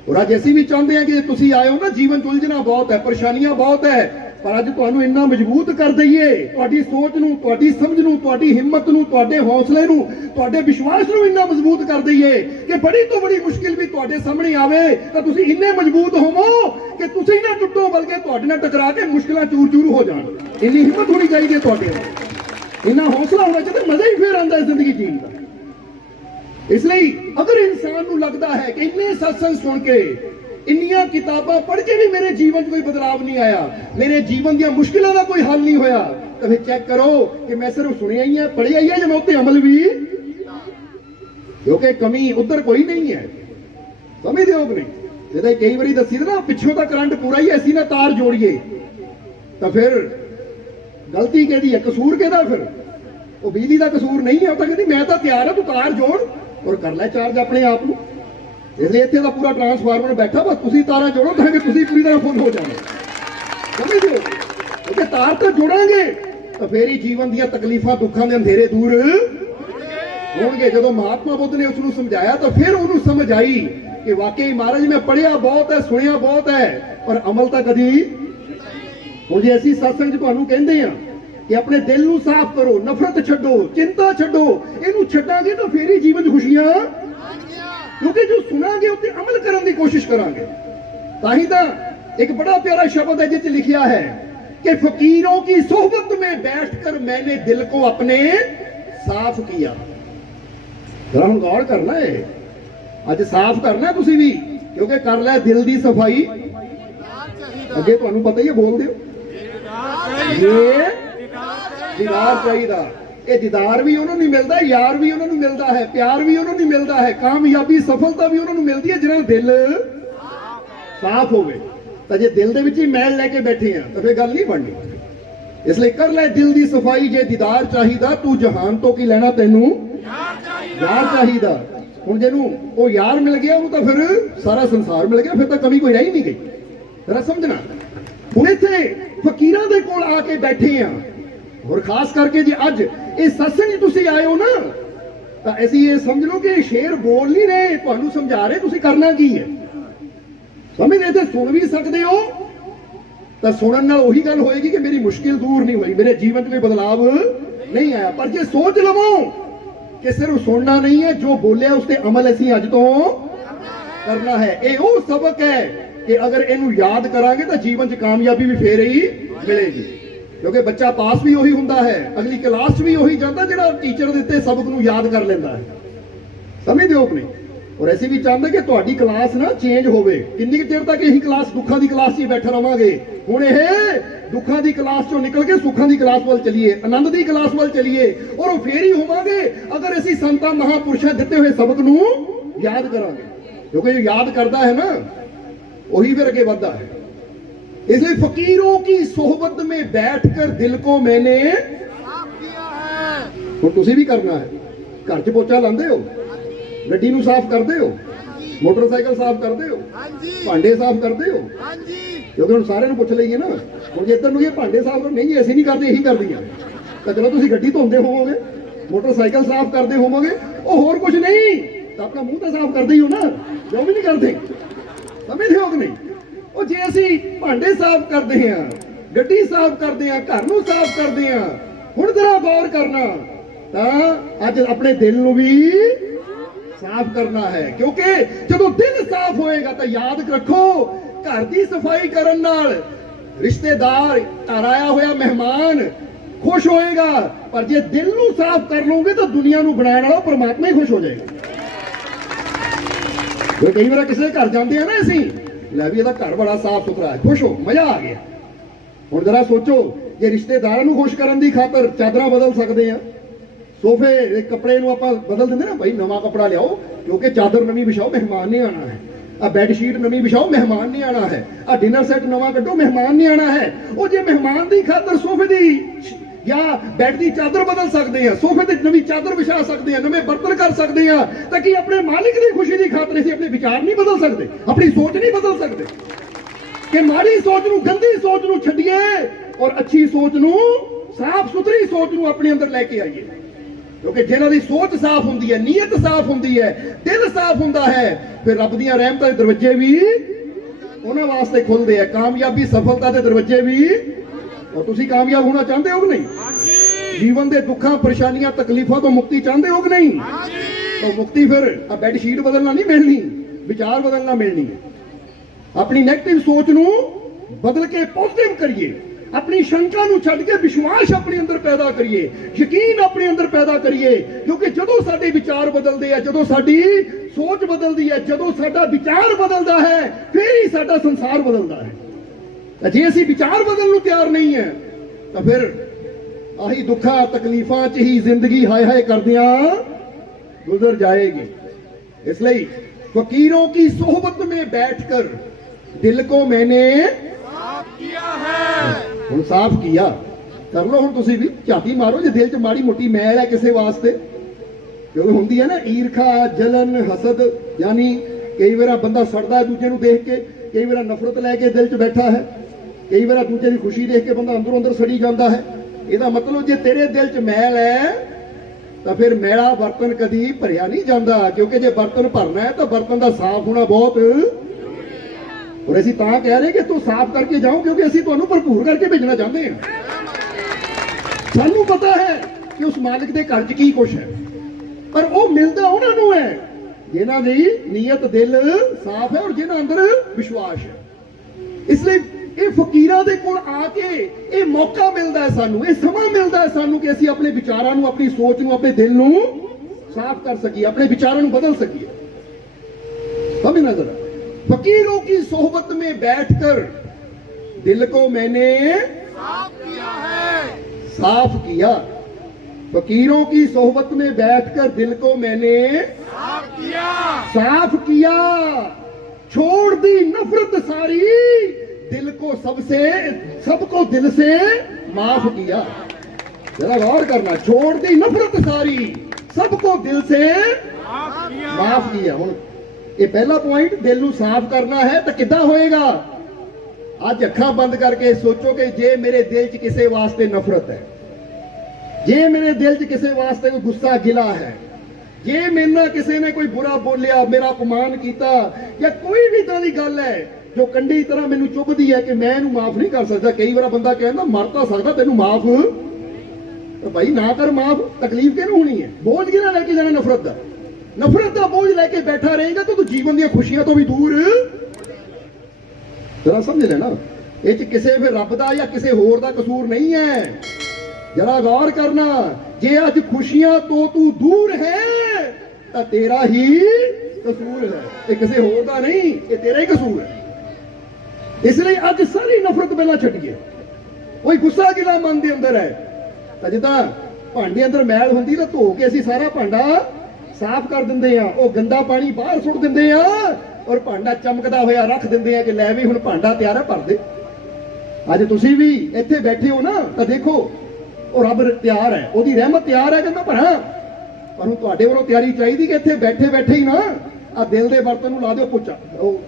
ਔਰ ਅੱਜ ਅਸੀਂ ਵੀ ਚਾਹੁੰਦੇ ਹਾਂ ਕਿ ਤੁਸੀਂ ਆਏ ਹੋ ਨਾ, ਜੀਵਨ 'ਚ ਉਲਝਣਾ ਬਹੁਤ ਹੈ, ਪਰੇਸ਼ਾਨੀਆਂ ਬਹੁਤ ਹੈ, ਪਰ ਅੱਜ ਤੁਹਾਨੂੰ ਇੰਨਾ ਮਜ਼ਬੂਤ ਕਰ ਦਈਏ, ਤੁਹਾਡੀ ਸੋਚ ਨੂੰ, ਤੁਹਾਡੀ ਸਮਝ ਨੂੰ, ਤੁਹਾਡੀ ਹਿੰਮਤ ਨੂੰ, ਤੁਹਾਡੇ ਹੌਸਲੇ ਨੂੰ, ਤੁਹਾਡੇ ਵਿਸ਼ਵਾਸ ਨੂੰ ਇੰਨਾ ਮਜ਼ਬੂਤ ਕਰ ਦਈਏ ਕਿ ਬੜੀ ਤੋਂ ਬੜੀ ਮੁਸ਼ਕਿਲ ਵੀ ਤੁਹਾਡੇ ਸਾਹਮਣੇ ਆਵੇ ਤਾਂ ਤੁਸੀਂ ਇੰਨੇ ਮਜ਼ਬੂਤ ਹੋਵੋ ਕਿ ਤੁਸੀਂ ਨਾ ਟੁੱਟੋ, ਬਲਕਿ ਤੁਹਾਡੇ ਨਾਲ ਟਕਰਾ ਕੇ ਮੁਸ਼ਕਿਲਾਂ ਚੂਰ-ਚੂਰ ਹੋ ਜਾਣ। ਇੰਨੀ ਹਿੰਮਤ ਹੋਣੀ ਚਾਹੀਦੀ ਹੈ ਤੁਹਾਡੇ ਅੰਦਰ, ਇੰਨਾ ਹੌਸਲਾ ਹੋਣਾ ਚਾਹੀਦਾ, ਮਜ਼ਾ ਹੀ ਫੇਰ ਆਉਂਦਾ ਜ਼ਿੰਦਗੀ ਜੀਣ ਦਾ। ਇਸ ਲਈ ਅਗਰ ਇਨਸਾਨ ਨੂੰ ਲੱਗਦਾ ਹੈ ਕਿ ਇੰਨੇ ਸਤਸੰਗ ਸੁਣ ਕੇ, ਇੰਨੀਆਂ ਕਿਤਾਬਾਂ ਪੜ੍ਹ ਕੇ ਵੀ ਮੇਰੇ ਜੀਵਨ 'ਚ ਕੋਈ ਬਦਲਾਵ ਨਹੀਂ ਆਇਆ, ਮੇਰੇ ਜੀਵਨ ਦੀਆਂ ਮੁਸ਼ਕਿਲਾਂ ਦਾ ਕੋਈ ਹੱਲ ਨਹੀਂ ਹੋਇਆ, ਤਾਂ ਫਿਰ ਚੈੱਕ ਕਰੋ ਕਿ ਮੈਂ ਸਿਰਫ ਸੁਣਿਆ ਹੀ ਹੈ, ਪੜ੍ਹਿਆ ਹੀ ਹੈ, ਜਾਂ ਮੈਂ ਉੱਤੇ ਅਮਲ ਵੀ, ਕਿਉਂਕਿ ਕਮੀ ਉੱਧਰ ਕੋਈ ਨਹੀਂ ਹੈ। ਸਮਝਦੇ ਹੋ ਕਿ ਨਹੀਂ? ਜਿਹਦਾ ਕਈ ਵਾਰੀ ਦੱਸੀ ਨਾ ਪਿੱਛੋਂ ਤਾਂ ਕਰੰਟ ਪੂਰਾ ਹੀ, ਅਸੀਂ ਨਾ ਤਾਰ ਜੋੜੀਏ, ਤਾਂ ਫਿਰ ਗਲਤੀ ਕਿਹਦੀ ਹੈ, ਕਸੂਰ ਕਿਹਦਾ? ਫਿਰ ਉਹ ਬਿਜਲੀ ਦਾ ਕਸੂਰ ਨਹੀਂ ਹੈ। ਉਹ ਤਾਂ ਕਹਿੰਦੀ ਮੈਂ ਤਾਂ ਤਿਆਰ ਹਾਂ, ਤੂੰ ਤਾਰ ਜੋੜ ਔਰ ਕਰ ਲੈ ਚਾਰਜ ਆਪਣੇ ਆਪ ਨੂੰ। ਇਸ ਲਈ ਇੱਥੇ ਦਾ ਪੂਰਾ ਟਰਾਂਸਫਾਰਮਰ ਬੈਠਾ, ਬਸ ਤੁਸੀਂ ਤਾਰਾਂ ਜੋੜੋ ਤਾਂ ਕਿ ਤੁਸੀਂ ਪੂਰੀ ਤਰ੍ਹਾਂ ਫੁੱਲ ਹੋ ਜਾਓ। ਸਮਝਦੇ ਹੋ? ਕਿਉਂਕਿ ਤਾਰ ਤਾਂ ਜੋੜਾਂਗੇ ਤਾਂ ਫੇਰ ਹੀ ਜੀਵਨ ਦੀਆਂ ਤਕਲੀਫਾਂ, ਦੁੱਖਾਂ ਦੇ ਅੰਧੇਰੇ ਦੂਰ ਹੋਣਗੇ। ਜਦੋਂ ਮਹਾਤਮਾ ਬੁੱਧ ਨੇ ਉਸ ਨੂੰ ਸਮਝਾਇਆ ਤਾਂ ਫਿਰ ਉਹਨੂੰ ਸਮਝ ਆਈ ਕਿ ਵਾਕਈ ਮਹਾਰਾਜ ਮੈਂ ਪੜ੍ਹਿਆ ਬਹੁਤ ਹੈ, ਸੁਣਿਆ ਬਹੁਤ ਹੈ, ਪਰ ਅਮਲ ਤਾਂ ਕਦੀ। ਹੁਣ ਜੇ ਅਸੀਂ ਸਤਸੰਗ 'ਚ ਤੁਹਾਨੂੰ ਕਹਿੰਦੇ ਆ ਕਿ ਆਪਣੇ ਦਿਲ ਨੂੰ ਸਾਫ਼ ਕਰੋ, ਨਫ਼ਰਤ ਛੱਡੋ, ਚਿੰਤਾ ਛੱਡੋ, ਇਹਨੂੰ ਛੱਡਾਂਗੇ ਤਾਂ ਫੇਰ ਹੀ ਜੀਵਨ 'ਚ ਖੁਸ਼ੀਆਂ, ਕਿਉਂਕਿ ਜੋ ਸੁਣਾਂਗੇ ਉੱਤੇ ਅਮਲ ਕਰਨ ਦੀ ਕੋਸ਼ਿਸ਼ ਕਰਾਂਗੇ। ਤਾਂ ਹੀ ਤਾਂ ਇੱਕ ਬੜਾ ਪਿਆਰਾ ਸ਼ਬਦ ਹੈ ਜਿਸ 'ਚ ਲਿਖਿਆ ਹੈ कि फकीरों की सोहबत में बैठकर मैंने दिल को अपने साफ किया। जरा हम गौर करना है, अज साफ करना है तुसी भी, क्योंकि कर लै दिल की सफाई। अगे तुहानू पता ही है, बोल दिओ ये दीदार चाहिदा। ये दीदार भी उन्होंने मिलता है, यार भी उन्होंने मिलता है, प्यार भी उन्होंने मिलता है, कामयाबी सफलता भी उन्होंने मिलती है जिन्होंने दिल साफ होवे। तो जे दिल दे विच ही मैल लेके बैठे हैं तो फिर गल नहीं बननी। इसलिए कर ले दिल दी सफाई, जे दीदार चाहिदा तू जहान तो की लेना, तेनू यार चाहिदा। हुण जेनू वो यार मिल गया उन्हें तो फिर सारा संसार मिल गया, फिर तो कमी कोई रह ही नहीं गई। जरा समझना, हुण इत्थे फकीरां दे कोल आके बैठे हैं, और खास करके जे अज इस सत्संग तुसीं आए हो ना, तो असीं ये समझ लो कि शेर बोल नहीं रहे, तुहानू समझा रहे तुसीं करना की है। ਸਮਝਦੇ ਤੇ ਸੁਣ ਵੀ ਸਕਦੇ ਹੋ ਤਾਂ ਸੁਣਨ ਨਾਲ ਉਹੀ ਗੱਲ ਹੋਏਗੀ ਕਿ ਮੇਰੀ ਮੁਸ਼ਕਿਲ ਦੂਰ ਨਹੀਂ ਹੋਈ, ਮੇਰੇ ਜੀਵਨ 'ਚ ਕੋਈ ਬਦਲਾਵ ਨਹੀਂ ਆਇਆ। ਪਰ ਜੇ ਸੋਚ ਲਵੋ ਕਿ ਸਿਰਫ ਸੁਣਨਾ ਨਹੀਂ ਹੈ, ਜੋ ਬੋਲਿਆ ਉਸ ਤੇ ਅਮਲ ਅਸੀਂ ਅੱਜ ਤੋਂ ਕਰਨਾ ਹੈ, ਇਹ ਉਹ ਸਬਕ ਹੈ ਕਿ ਅਗਰ ਇਹਨੂੰ ਯਾਦ ਕਰਾਂਗੇ ਤਾਂ ਜੀਵਨ 'ਚ ਕਾਮਯਾਬੀ ਵੀ ਫੇਰ ਹੀ ਮਿਲੇਗੀ। ਕਿਉਂਕਿ ਬੱਚਾ ਪਾਸ ਵੀ ਉਹੀ ਹੁੰਦਾ ਹੈ, ਅਗਲੀ ਕਲਾਸ 'ਚ ਵੀ ਉਹੀ ਜਾਂਦਾ ਜਿਹੜਾ ਟੀਚਰ ਦਿੱਤੇ ਸਬਕ ਨੂੰ ਯਾਦ ਕਰ ਲੈਂਦਾ ਹੈ। ਸਮਝਦੇ ਹੋ ਕਿ ਨਹੀਂ? ਔਰ ਅਸੀਂ ਵੀ ਚਾਹੁੰਦੇ ਕਿ ਤੁਹਾਡੀ ਕਲਾਸ ਨਾ ਚੇਂਜ ਹੋਵੇ। ਕਿੰਨੀ ਕੁ ਚਿਰ ਤੱਕ ਇਹੀ ਕਲਾਸ ਦੁੱਖਾਂ ਦੀ ਕਲਾਸ 'ਚ ਹੀ ਬੈਠੇ ਰਵਾਂਗੇ? ਹੁਣ ਇਹ ਦੁੱਖਾਂ ਦੀ ਕਲਾਸ 'ਚੋਂ ਨਿਕਲ ਕੇ ਸੁੱਖਾਂ ਦੀ ਕਲਾਸ ਵੱਲ ਚਲੀਏ, ਆਨੰਦ ਦੀ ਕਲਾਸ ਵੱਲ ਚਲੀਏ, ਔਰ ਉਹ ਫੇਰ ਹੀ ਹੋਵਾਂਗੇ ਅਗਰ ਅਸੀਂ ਸੰਤਾਂ ਮਹਾਂਪੁਰਸ਼ਾਂ ਦਿੱਤੇ ਹੋਏ ਸਬਕ ਨੂੰ ਯਾਦ ਕਰਾਂਗੇ। ਕਿਉਂਕਿ ਜੋ ਯਾਦ ਕਰਦਾ ਹੈ ਨਾ वही फिर आगे बढ़ता है। इसलिए फकीरों की सोहबत में बैठकर दिल को मैंने साफ किया है। हुण तुसीं भी करना है, घर च पोचा लांदे हो, गड्डी नूं साफ करदे हो, मोटरसाइकिल साफ करदे हो, भांडे साफ करदे हो, क्योंकि हुण सारे नूं पुछ लईए ना, हुण जे इधर नूं ये भांडे साफ नहीं असीं नहीं करदे, यही करदियां तां चलो तुसीं गड्डी धोंदे होवोगे, मोटरसाइकिल साफ करदे होवोगे, ਉਹ ਹੋਰ ਕੁਝ ਨਹੀਂ ਤਾਂ ਆਪਣਾ ਮੂੰਹ ਤਾਂ ਸਾਫ਼ ਕਰਦੇ ਹੀ ਹੋ ਨਾ, ਜੋ ਵੀ ਨਹੀਂ ਕਰਦੇ। ਸਮਝਦੇ ਹੋ ਕਿ ਨਹੀਂ? ਉਹ ਜੇ ਅਸੀਂ ਭਾਂਡੇ ਸਾਫ਼ ਕਰਦੇ ਹਾਂ, ਗੱਡੀ ਸਾਫ਼ ਕਰਦੇ ਹਾਂ, ਘਰ ਨੂੰ ਸਾਫ਼ ਕਰਦੇ ਹਾਂ, ਹੁਣ ਜਰਾ ਗੌਰ ਕਰਨਾ ਤਾਂ ਅੱਜ ਆਪਣੇ ਦਿਲ ਨੂੰ ਵੀ ਸਾਫ਼ ਕਰਨਾ ਹੈ। ਕਿਉਂਕਿ ਜਦੋਂ ਦਿਲ ਸਾਫ਼ ਹੋਏਗਾ ਤਾਂ ਯਾਦ ਰੱਖੋ ਘਰ ਦੀ ਸਫਾਈ ਕਰਨ ਨਾਲ ਰਿਸ਼ਤੇਦਾਰ, ਘਰ ਆਇਆ ਹੋਇਆ ਮਹਿਮਾਨ खुश होएगा, पर जे दिल नूं साफ कर लोगे तो दुनिया नूं बनाने वाला परमात्मा ही खुश हो जाएगा। तो कई बार किसी घर जाते हैं ना असीं, लै भी इहदा घर बड़ा साफ सुथरा है, खुश हो, मजा आ गया। हुण जरा सोचो जे रिश्तेदारां नूं खुश करन दी खातर चादरां बदल सकते हैं, सोफे कपड़े नूं आपां बदल दिंदे ना, भाई नवां कपड़ा लियाओ क्योंकि चादर नवीं बिछाओ, मेहमान ने आना है, आ बेडशीट नवीं बिछाओ, मेहमान ने आना है, आ डिनर सैट नवां कड्डो, मेहमान ने आना है। वो जे मेहमान दी खातर सोफे दी या बैड की चादर बदल सकते हैं, सोफे ते नवी चादर बिछा सकते हैं, नवे बर्तन कर सकते हैं, ताकि अपने मालिक की खुशी की खातर असीं अपने विचार नहीं बदल सकते, अपनी सोच नहीं बदल सकते कि माड़ी सोच नूं, गंदी सोच नूं छड्डिए और अच्छी सोच नूं, साफ सुथरी सोच नूं अपने अंदर लेके आइए। क्योंकि जिन्हां दी सोच साफ हुंदी है, नीयत साफ हुंदी है, दिल साफ हुंदा है, फिर रब दीयां रहमतां दे दरवाजे भी उन्हां वास्ते खुलदे हैं, कामयाबी सफलता दे दरवाजे भी। और तुसी कामयाब होना चाहते हो कि नहीं? जीवन के दुखों परेशानियां तकलीफों तो मुक्ति चाहते हो कि नहीं? तो मुक्ति फिर बेड शीट बदलना नहीं मिलनी, विचार बदलना मिलनी है। अपनी नेगेटिव सोच नूं बदल के पॉजिटिव करिए, अपनी शंका नूं छड्ड के विश्वास अपने अंदर पैदा करिए, यकीन अपने अंदर पैदा करिए। क्योंकि जदों साडे विचार बदलते हैं, जदों साडी सोच बदलती है, जदों साडा विचार बदलता है, फिर ही साडा संसार बदलता है। जे असीं विचार बदलने नूं तैयार नहीं है तो फिर आही दुखा तकलीफां च ही जिंदगी हाय हाय करदियां गुजर जाएगी। इसलिए फकीरों की सोहबत में बैठकर दिल को मैंने साफ किया है। हुण साफ किया कर लो, हुण तुसीं भी झाती मारो जे दिल च माड़ी मोटी मैल है किसी वास्ते, क्योंकि हुंदी है ना ईरखा, जलन, हसद, यानी कई बार बंदा सड़दा है दूजे नूं देख के, कई बार नफरत लैके दिल च बैठा है, कई बार दूजे की खुशी देख के बंदा अंदरों अंदर सड़ी जाता है। ਇਹਦਾ मतलब जे तेरे दिल च मैल है तो फिर मैला बर्तन कदी भरिया नहीं जाता, क्योंकि जे बर्तन भरना है तो बर्तन का साफ होना बहुत। और असीं तां कह रहे कि तू साफ करके जाओ, क्योंकि असीं तुहानूं भरपूर करके भेजना चाहते हैं। सानूं पता है कि उस मालिक के घर च की कुछ है, पर वो मिलता उन्हां नूं है जिन्हां दी नीयत दिल साफ है और जिन्हां अंदर विश्वास है। इसलिए ਇਹ ਫਕੀਰਾਂ ਦੇ ਕੋਲ ਆ ਕੇ ਇਹ ਮੌਕਾ ਮਿਲਦਾ ਹੈ ਸਾਨੂੰ, ਇਹ ਸਮਾਂ ਮਿਲਦਾ ਹੈ ਸਾਨੂੰ ਕਿ ਅਸੀਂ ਆਪਣੇ ਵਿਚਾਰਾਂ ਨੂੰ, ਆਪਣੀ ਸੋਚ ਨੂੰ, ਆਪਣੇ ਦਿਲ ਨੂੰ ਸਾਫ਼ ਕਰ ਸਕੀਏ, ਆਪਣੇ ਵਿਚਾਰਾਂ ਨੂੰ ਬਦਲ ਸਕੀਏ। समझना जरा, फकीरों की सोहबत में बैठकर दिल को मैंने साफ किया है, साफ किया। फकीरों की सोहबत में बैठकर दिल को मैंने साफ किया, साफ किया। छोड़ दी नफरत सारी, दिल को सबको दिल से माफ किया। जरा गौर करना, छोड़ दी नफरत सारी, सबको दिल से माफ किया। हुण ये पहला पॉइंट, दिल नूं साफ करना है तो किद्दां होएगा? अज अखां बंद करके सोचो कि जे मेरे दिल च किसी वास्ते नफरत है, जे मेरे दिल च किसी वास्ते कोई गुस्सा गिला है, जे मेरे नाल किसी ने कोई बुरा बोलिया, मेरा अपमान किया, या कोई भी इदां दी गल है, जो कंडी तरह मैनू चुभदी है कि मैं इहनूं माफ नहीं कर सकता। कई बार बंदा कहता मर तां सकदा, तैनूं माफ तो भाई ना कर माफ, तकलीफ किहनूं होनी है? बोझ किहदा लैके जाना नफरत दा? नफरत का बोझ लैके बैठा रहेगा तो तू जीवन दी खुशियां तो भी दूर। जरा समझ लेना, ये किसी फिर रब दा या किसी होर दा कसूर नहीं है। जरा गौर करना, जे अज खुशियां तो तू दूर है तो तेरा ही कसूर है, ये किसी होर दा नहीं, ये तेरा ही कसूर है। इसलिए अज सारी नफरत पहला छड्डिए। कोई गुस्सा गिला मन के अंदर है तो जिदा भांडे अंदर मैल होंदी तो धो के असीं सारा भांडा साफ कर दिंदे आ, वो गंदा पानी बाहर सुट दिंदे आ और भांडा चमकदा होया रख दिंदे आ कि लै भी हुण भांडा तैयार है, भर दे। अज तुसीं भी इत्थे बैठे हो ना तो देखो वो रब तैयार है, ਉਹਦੀ रहमत तैयार है कि मैं भरा, पर हुण तुहाडे वरों तैयारी चाहिदी कि इत्थे बैठे बैठे ही ना आ दिल दे बर्तन नूं ला दिओ पोचा,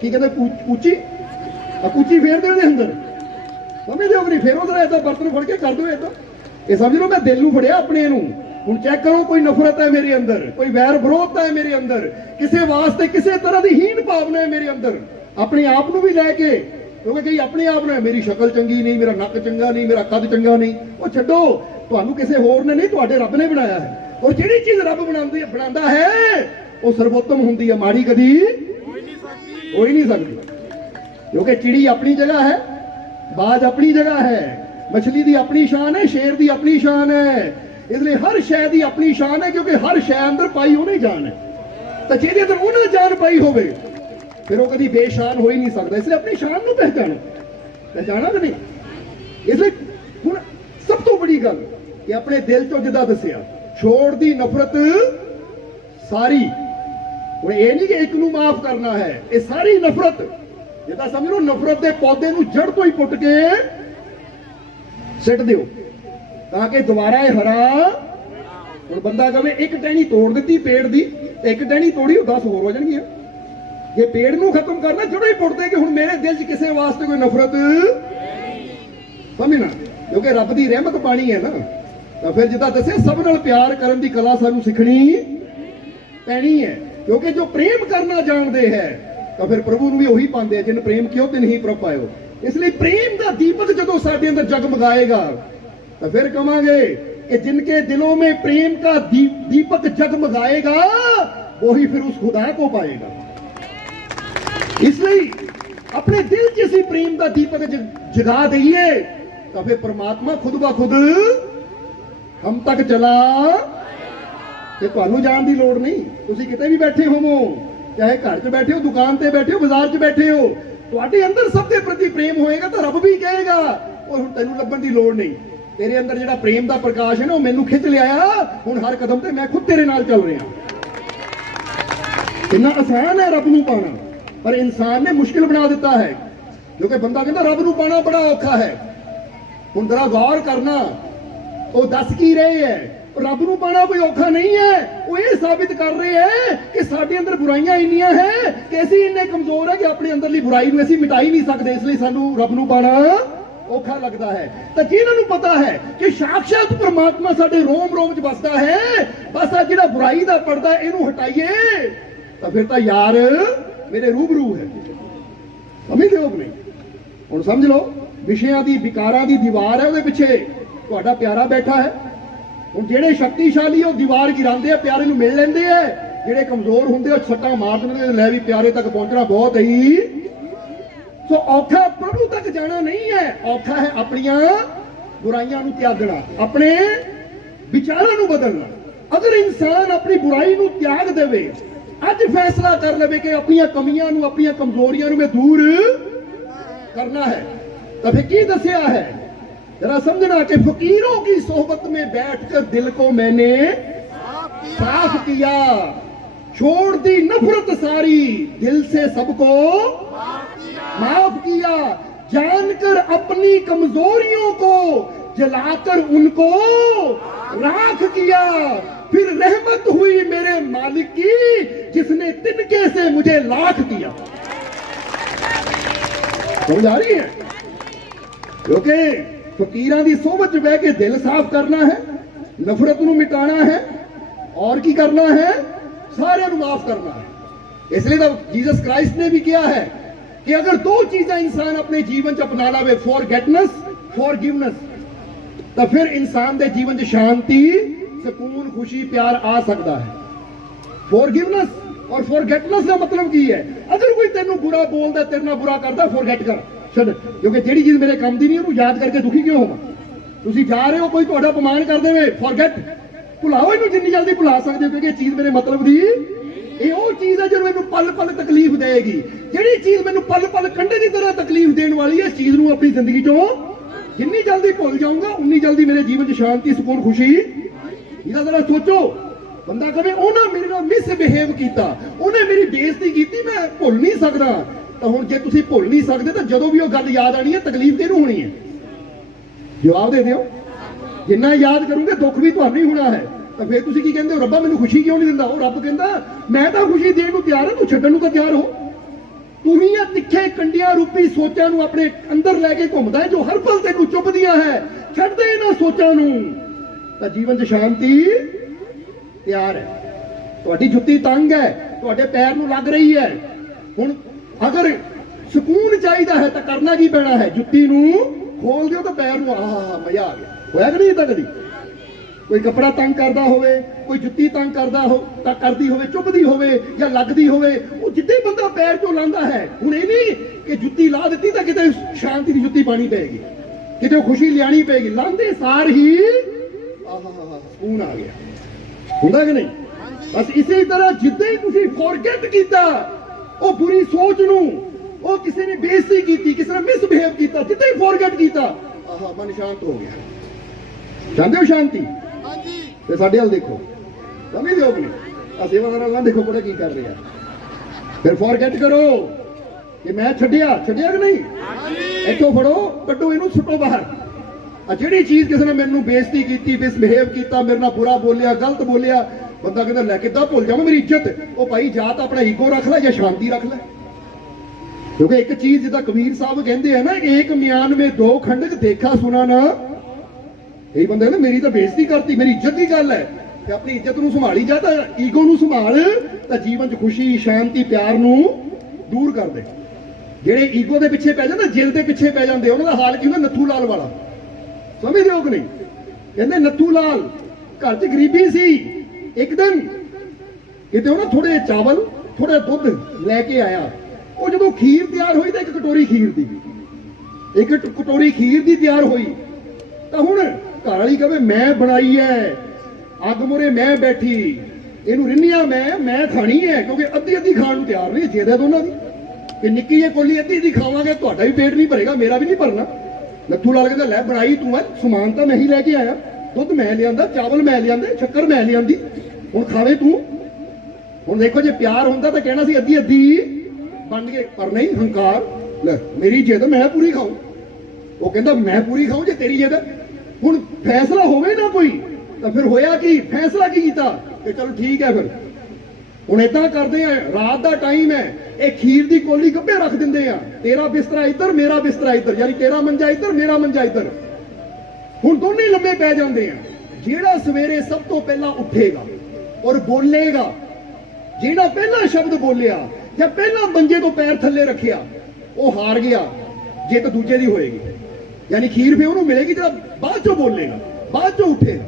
की कहंदे पूची पूची फेर दे ਉਹਦੇ अंदर, समझ लिओ नहीं? फेर ਉਹਦਾ इदां बर्तन फड़ के कर दो इदां, ये समझ लो मैं दिल नूं फड़िया अपने नूं। हुण चेक करो, कोई नफरत है मेरे अंदर, कोई वैर विरोध है मेरे अंदर, किसी वास्ते किसी तरह की हीन भावना है मेरे अंदर, अपने आप नूं भी लैके, क्योंकि कई अपने आप ने मेरी शक्ल चंगी नहीं, मेरा नक चंगा नहीं, मेरा कद चंगा नहीं, वो छड्डो, तुहानूं किसी होर ने नहीं, तुहाडे रब ने बनाया है। और जिहड़ी चीज रब बनांदा है वो सर्वोत्तम हुंदी है, माड़ी कदी हो ही नहीं सकती। क्योंकि चिड़ी अपनी जगह है, बाज अपनी जगह है, मछली दी अपनी शान है, शेर दी अपनी शान है, इसलिए हर शय दी अपनी शान है, क्योंकि हर शय अंदर पाई उन्हें जान है। तो जिहदे अंदर उन्हें जान पाई होवे फिर वो कभी बेशान हो ही नहीं सकता। इसलिए अपनी शान को पहचाना कि नहीं? इसलिए हुण सब तो बड़ी गल कि अपने दिल चो जिदा दसिया छोड़ दी नफरत सारी। हुण ये नहीं कि एक नूं माफ करना है, ये सारी नफरत जिदा समझ लो नफरत के पौधे नूं जड़ तो ही पुट के सिट दिओ ताकि दोबारा हरा। हुण बंदा कहे एक टहनी तोड़ दी पेड़ की, एक टहनी तोड़ी 10 होर हो जाएगी। ये पेड़ नूं खत्म करना जड़ों ही पुटदे कि हुण मेरे दिल च किसी वास्ते कोई नफरत समझना, क्योंकि रब की रहमत पानी है ना। तो फिर जिदा दसे सब नाल प्यार करन दी कला सानूं सिखनी पैनी है, क्योंकि जो प्रेम करना जानते हैं तो फिर प्रभु नूं भी उही पांदे जिन प्रेम कियो तिन ही प्रभ पायो। इसलिए प्रेम का दीपक जदों साडे अंदर जगमगाएगा तो फिर कहांगे कि जिनके दिलों में प्रेम का दीपक जगमगाएगा वही फिर उस खुदा को पाएगा। इसलिए अपने दिल च इसी प्रेम का दीपक जगा दईए तो फिर परमात्मा खुद ब खुद हम तक चला कि तुहानूं जाण दी लोड़ नहीं। तुसीं किते भी बैठे होवो, चाहे घर च बैठे हो, दुकान ते बैठे हो, बाजार च बैठे हो, तुहाडे अंदर सब दे प्रति प्रेम होएगा तो रब भी कहेगा और हुण तैनूं लभण दी लोड़ नहीं। तेरे अंदर जिहड़ा प्रेम दा प्रकाश है ना, मैनूं खिच लिया, हुण हर कदम ते मैं खुद तेरे नाल चल रहा। कितना आसान है रब नूं पाना, पर इंसान ने मुश्किल बना दिता है, क्योंकि बंदा कहता रब नूं पाना बड़ा औखा है। हुण जरा गौर करना, वो दस की रहे है, रब नूं पाना कोई औखा नहीं है। वो ये साबित कर रहे हैं कि साडे अंदर बुराइयां इन्नियां हैं कि असीं इन्ने कमजोर है कि अपने अंदरली बुराई नूं असीं मिटा ही नहीं सकते, इसलिए सानूं रब नूं पाना औखा लगता है। तो जिन्हां नूं पता है कि साक्षात परमात्मा साडे रोम रोम च बसदा है, बस आ जिहड़ा बुराई दा पर्दा इहनूं हटाइए तो फिर तो यार मेरे रूबरू है। समझ लो नहीं? हुण समझ लो, विषयां दी विकारां दी दीवार है, उहदे पिछे तुहाडा प्यारा बैठा है। हुण जिहड़े शक्तिशाली वो दीवार गिरांदे आ, प्यारे नूं मिल लैंदे आ, जिहड़े कमजोर हुंदे ओ सट्टा मार दिंदे, लै भी प्यारे तक पहुंचना बहुत ही सो औखा। प्रभु तक जाना नहीं है, औखा है अपनियां बुराइयां नूं त्यागना, अपने विचारां नूं बदलना। अगर इंसान अपनी बुराई नूं त्याग देवे, अज फैसला कर लेवे कि अपनियां कमियां नूं, अपनियां कमजोरियां नूं मैं दूर करना है, तो फिर की दसिया है जरा समझना कि फकीरों की सोहबत में बैठकर दिल को मैंने साफ किया, छोड़ दी नफरत सारी, दिल से सबको माफ किया, जानकर अपनी कमजोरियों को जलाकर उनको राख किया, फिर रहमत हुई मेरे मालिक की जिसने तिनके से मुझे लाख किया। समझ आ रही है? क्योंकि फकीरां दी सोबत च बह के दिल साफ करना है, नफरत नूं मिटाना है, और की करना है, सारे नूं माफ करना है। इसलिए तो जीसस क्राइस्ट ने भी किया है कि अगर दो चीजें इंसान अपने जीवन च अपना लावे, फॉरगेटनेस, फॉरगिवनेस, तो फिर इंसान के जीवन च शांति, सुकून, खुशी, प्यार आ सकता है। फॉरगिवनेस और फॉरगेटनेस का मतलब की है, अगर कोई तेन बुरा बोलता, तेरे नाल बुरा करता, फॉरगेट कर छड़, क्योंकि जेड़ी चीज मेरे काम की नहीं है याद करके दुखी क्यों होगा। तुसी जा रहे हो, कोई तुहाडा अपमान कर देवे, फॉरगेट, भुलाओ इनू जिन्नी जल्दी भुला सकते हो, क्योंकि चीज मेरे मतलब दी ये वो चीज है जो मैनू पल पल तकलीफ देगी। जेड़ी चीज मैनू पल पल कंडे की तरह तकलीफ देने वाली है, इस चीज नू अपनी जिंदगी चो जिन्नी जल्दी भुल जाऊंगा उन्नी जल्दी मेरे जीवन च शांति, सुकून, खुशी। इहदा जरा सोचो, बंदा कहे उन्हें मेरे नाल मिसबिहेव किया, उन्हें मेरी बेइज्जती की, मैं भुल नहीं सकता। तो हुण जे तुसीं भुल नहीं सकते तो जदों भी वो गल याद आनी है, तकलीफ किहनूं होनी है? जवाब दे दिओ। जिन्ना याद करोगे दुख भी तुहानूं ही होना है। तो फिर तुसीं की कहंदे हो, रब्बा मैनूं खुशी क्यों नहीं दिंदा? वो रब कहंदा मैं तो खुशी देण नूं तैयार हां, तूं छड्डण नूं तां तैयार हो। तू ही तिखे कंडियां रूपी सोचां नूं अपने अंदर लैके घुमदा है, जो हर पल तैनूं चुभदियां है। छड्ड दे इन्हां सोचां नूं, तां जीवन च शांति तैयार है। तुहाडी जुत्ती तंग है, तुहाडे पैर नूं लग रही है, हुण अगर सुकून चाहिदा है तो करना की पैना है? जुत्ती नूं खोल दिओ तो पैर नूं मजा आ गया। होया कि नहीं इदां कदी? कोई कपड़ा तंग करता होवे, कोई जुत्ती तंग करता हो करती होवे, चुभदी होवे या लगदी होवे, वो जिद्दे बंदा पैर चों लांदा है। हुण ये नहीं कि जुत्ती ला दी तो किते शांति की जुत्ती पानी पेगी, किते खुशी लियानी पेगी, लांदे सार ही सुकून आ गया। हुंदा कि नहीं? बस इसी तरह जिद्दे ही तुसीं फॉरगेट कीता वो बुरी सोच नूं, वो किसी ने बेइज्जती की, किसी ने मिसबिहेव किया, जिद्दे ही फॉरगेट किया, मन शांत हो गया। चाहते हो शांति? ते साडे हल देखो, समझ दिओ अपनी सेवादार नाल देखो बड़ा की कर रहे हैं। फिर फॉरगेट करो कि मैं छड्डिया कि नहीं, इत्थों फड़ो, कड्डो इनू, सुटो बाहर। जिहड़ी चीज किसी ने मैनू बेइज्जती की, मिसबिहेव किया, मेरे नाल बुरा बोलिया, गलत बोलिया, बंदा कहता लै किद्दां भुल जावां मेरी इज्जत। वो भाई जा तो अपना ईगो रख लै या शांति रख लै, क्योंकि एक चीज जिद्दां कबीर साहब कहते हैं ना, एक म्यान में दो खंडक देखा सुना ना। यही बंदे ने मेरी तो बेइज्जती करती, मेरी इज्जत की गल है कि अपनी इज्जत नूं संभाली जा, तो ईगो नूं संभाल, तो जीवन च खुशी, शांति, प्यार नूं दूर कर दे। जेड़े ईगो के पिछे पै जाते, जिल के पिछे पै जाते, उन्हां दा हाल की होंदा नत्थू लाल वाला। समझ रहे हो कि नहीं? कहते नत्थू लाल घर च गरीबी सी, एक दिन किते ना थोड़े चावल, थोड़ा दुध लैके आया। वो जो खीर तैयार हुई तो एक कटोरी खीर दी, एक कटोरी खीर दी तैयार हुई, तो हुण घर वाली कहे मैं बनाई है, अग मुरे मैं बैठी, इनू रिन्निया मैं खानी है, क्योंकि अद्धी अद्धी खाण नूं तैयार नहीं। जेदा दोनों की कि निक्की जी कोली अद्धी अद्धी खावांगे, तुहाडा भी पेट नहीं भरेगा, मेरा भी नहीं भरना। नत्थू लाल कहंदा लै बनाई तू है, समान तो मैं ही लैके आया, दुध मैं लियांदा, चावल मैं लियांदे, शक्कर मैं लियांदी, हुण खावे तू। हुण देखो जे प्यार हुंदा तो कहना सी अद्धी अद्धी बन गए, पर नहीं, हंकार, ले मेरी जिद मैं पूरी खाऊं। वो कहंदा मैं पूरी खाऊं जे तेरी जिद। हुण फैसला होवे ना कोई, तो फिर होया कि फैसला की कीता कि चलो ठीक है, फिर हुण इदां करदे आ, रात दा टाइम है, एक खीर दी कोली गब्बे रख दिंदे आ, तेरा बिस्तरा इधर, मेरा बिस्तरा इधर, यानी तेरा मंजा इधर, मेरा मंजा इधर। हुण दोनों ही लम्मे पै जांदे आ। जेड़ा सवेरे सब तो पहला उठेगा और बोलेगा, जेड़ा पहला शब्द बोलिया या पहला मंजे तो पैर थल्ले रखिया, वो हार गया। जे तो दूजे दी होएगी, यानी खीर फिर उन्होंने मिलेगी जो बाद चो बोलेगा, बाद चो उठेगा।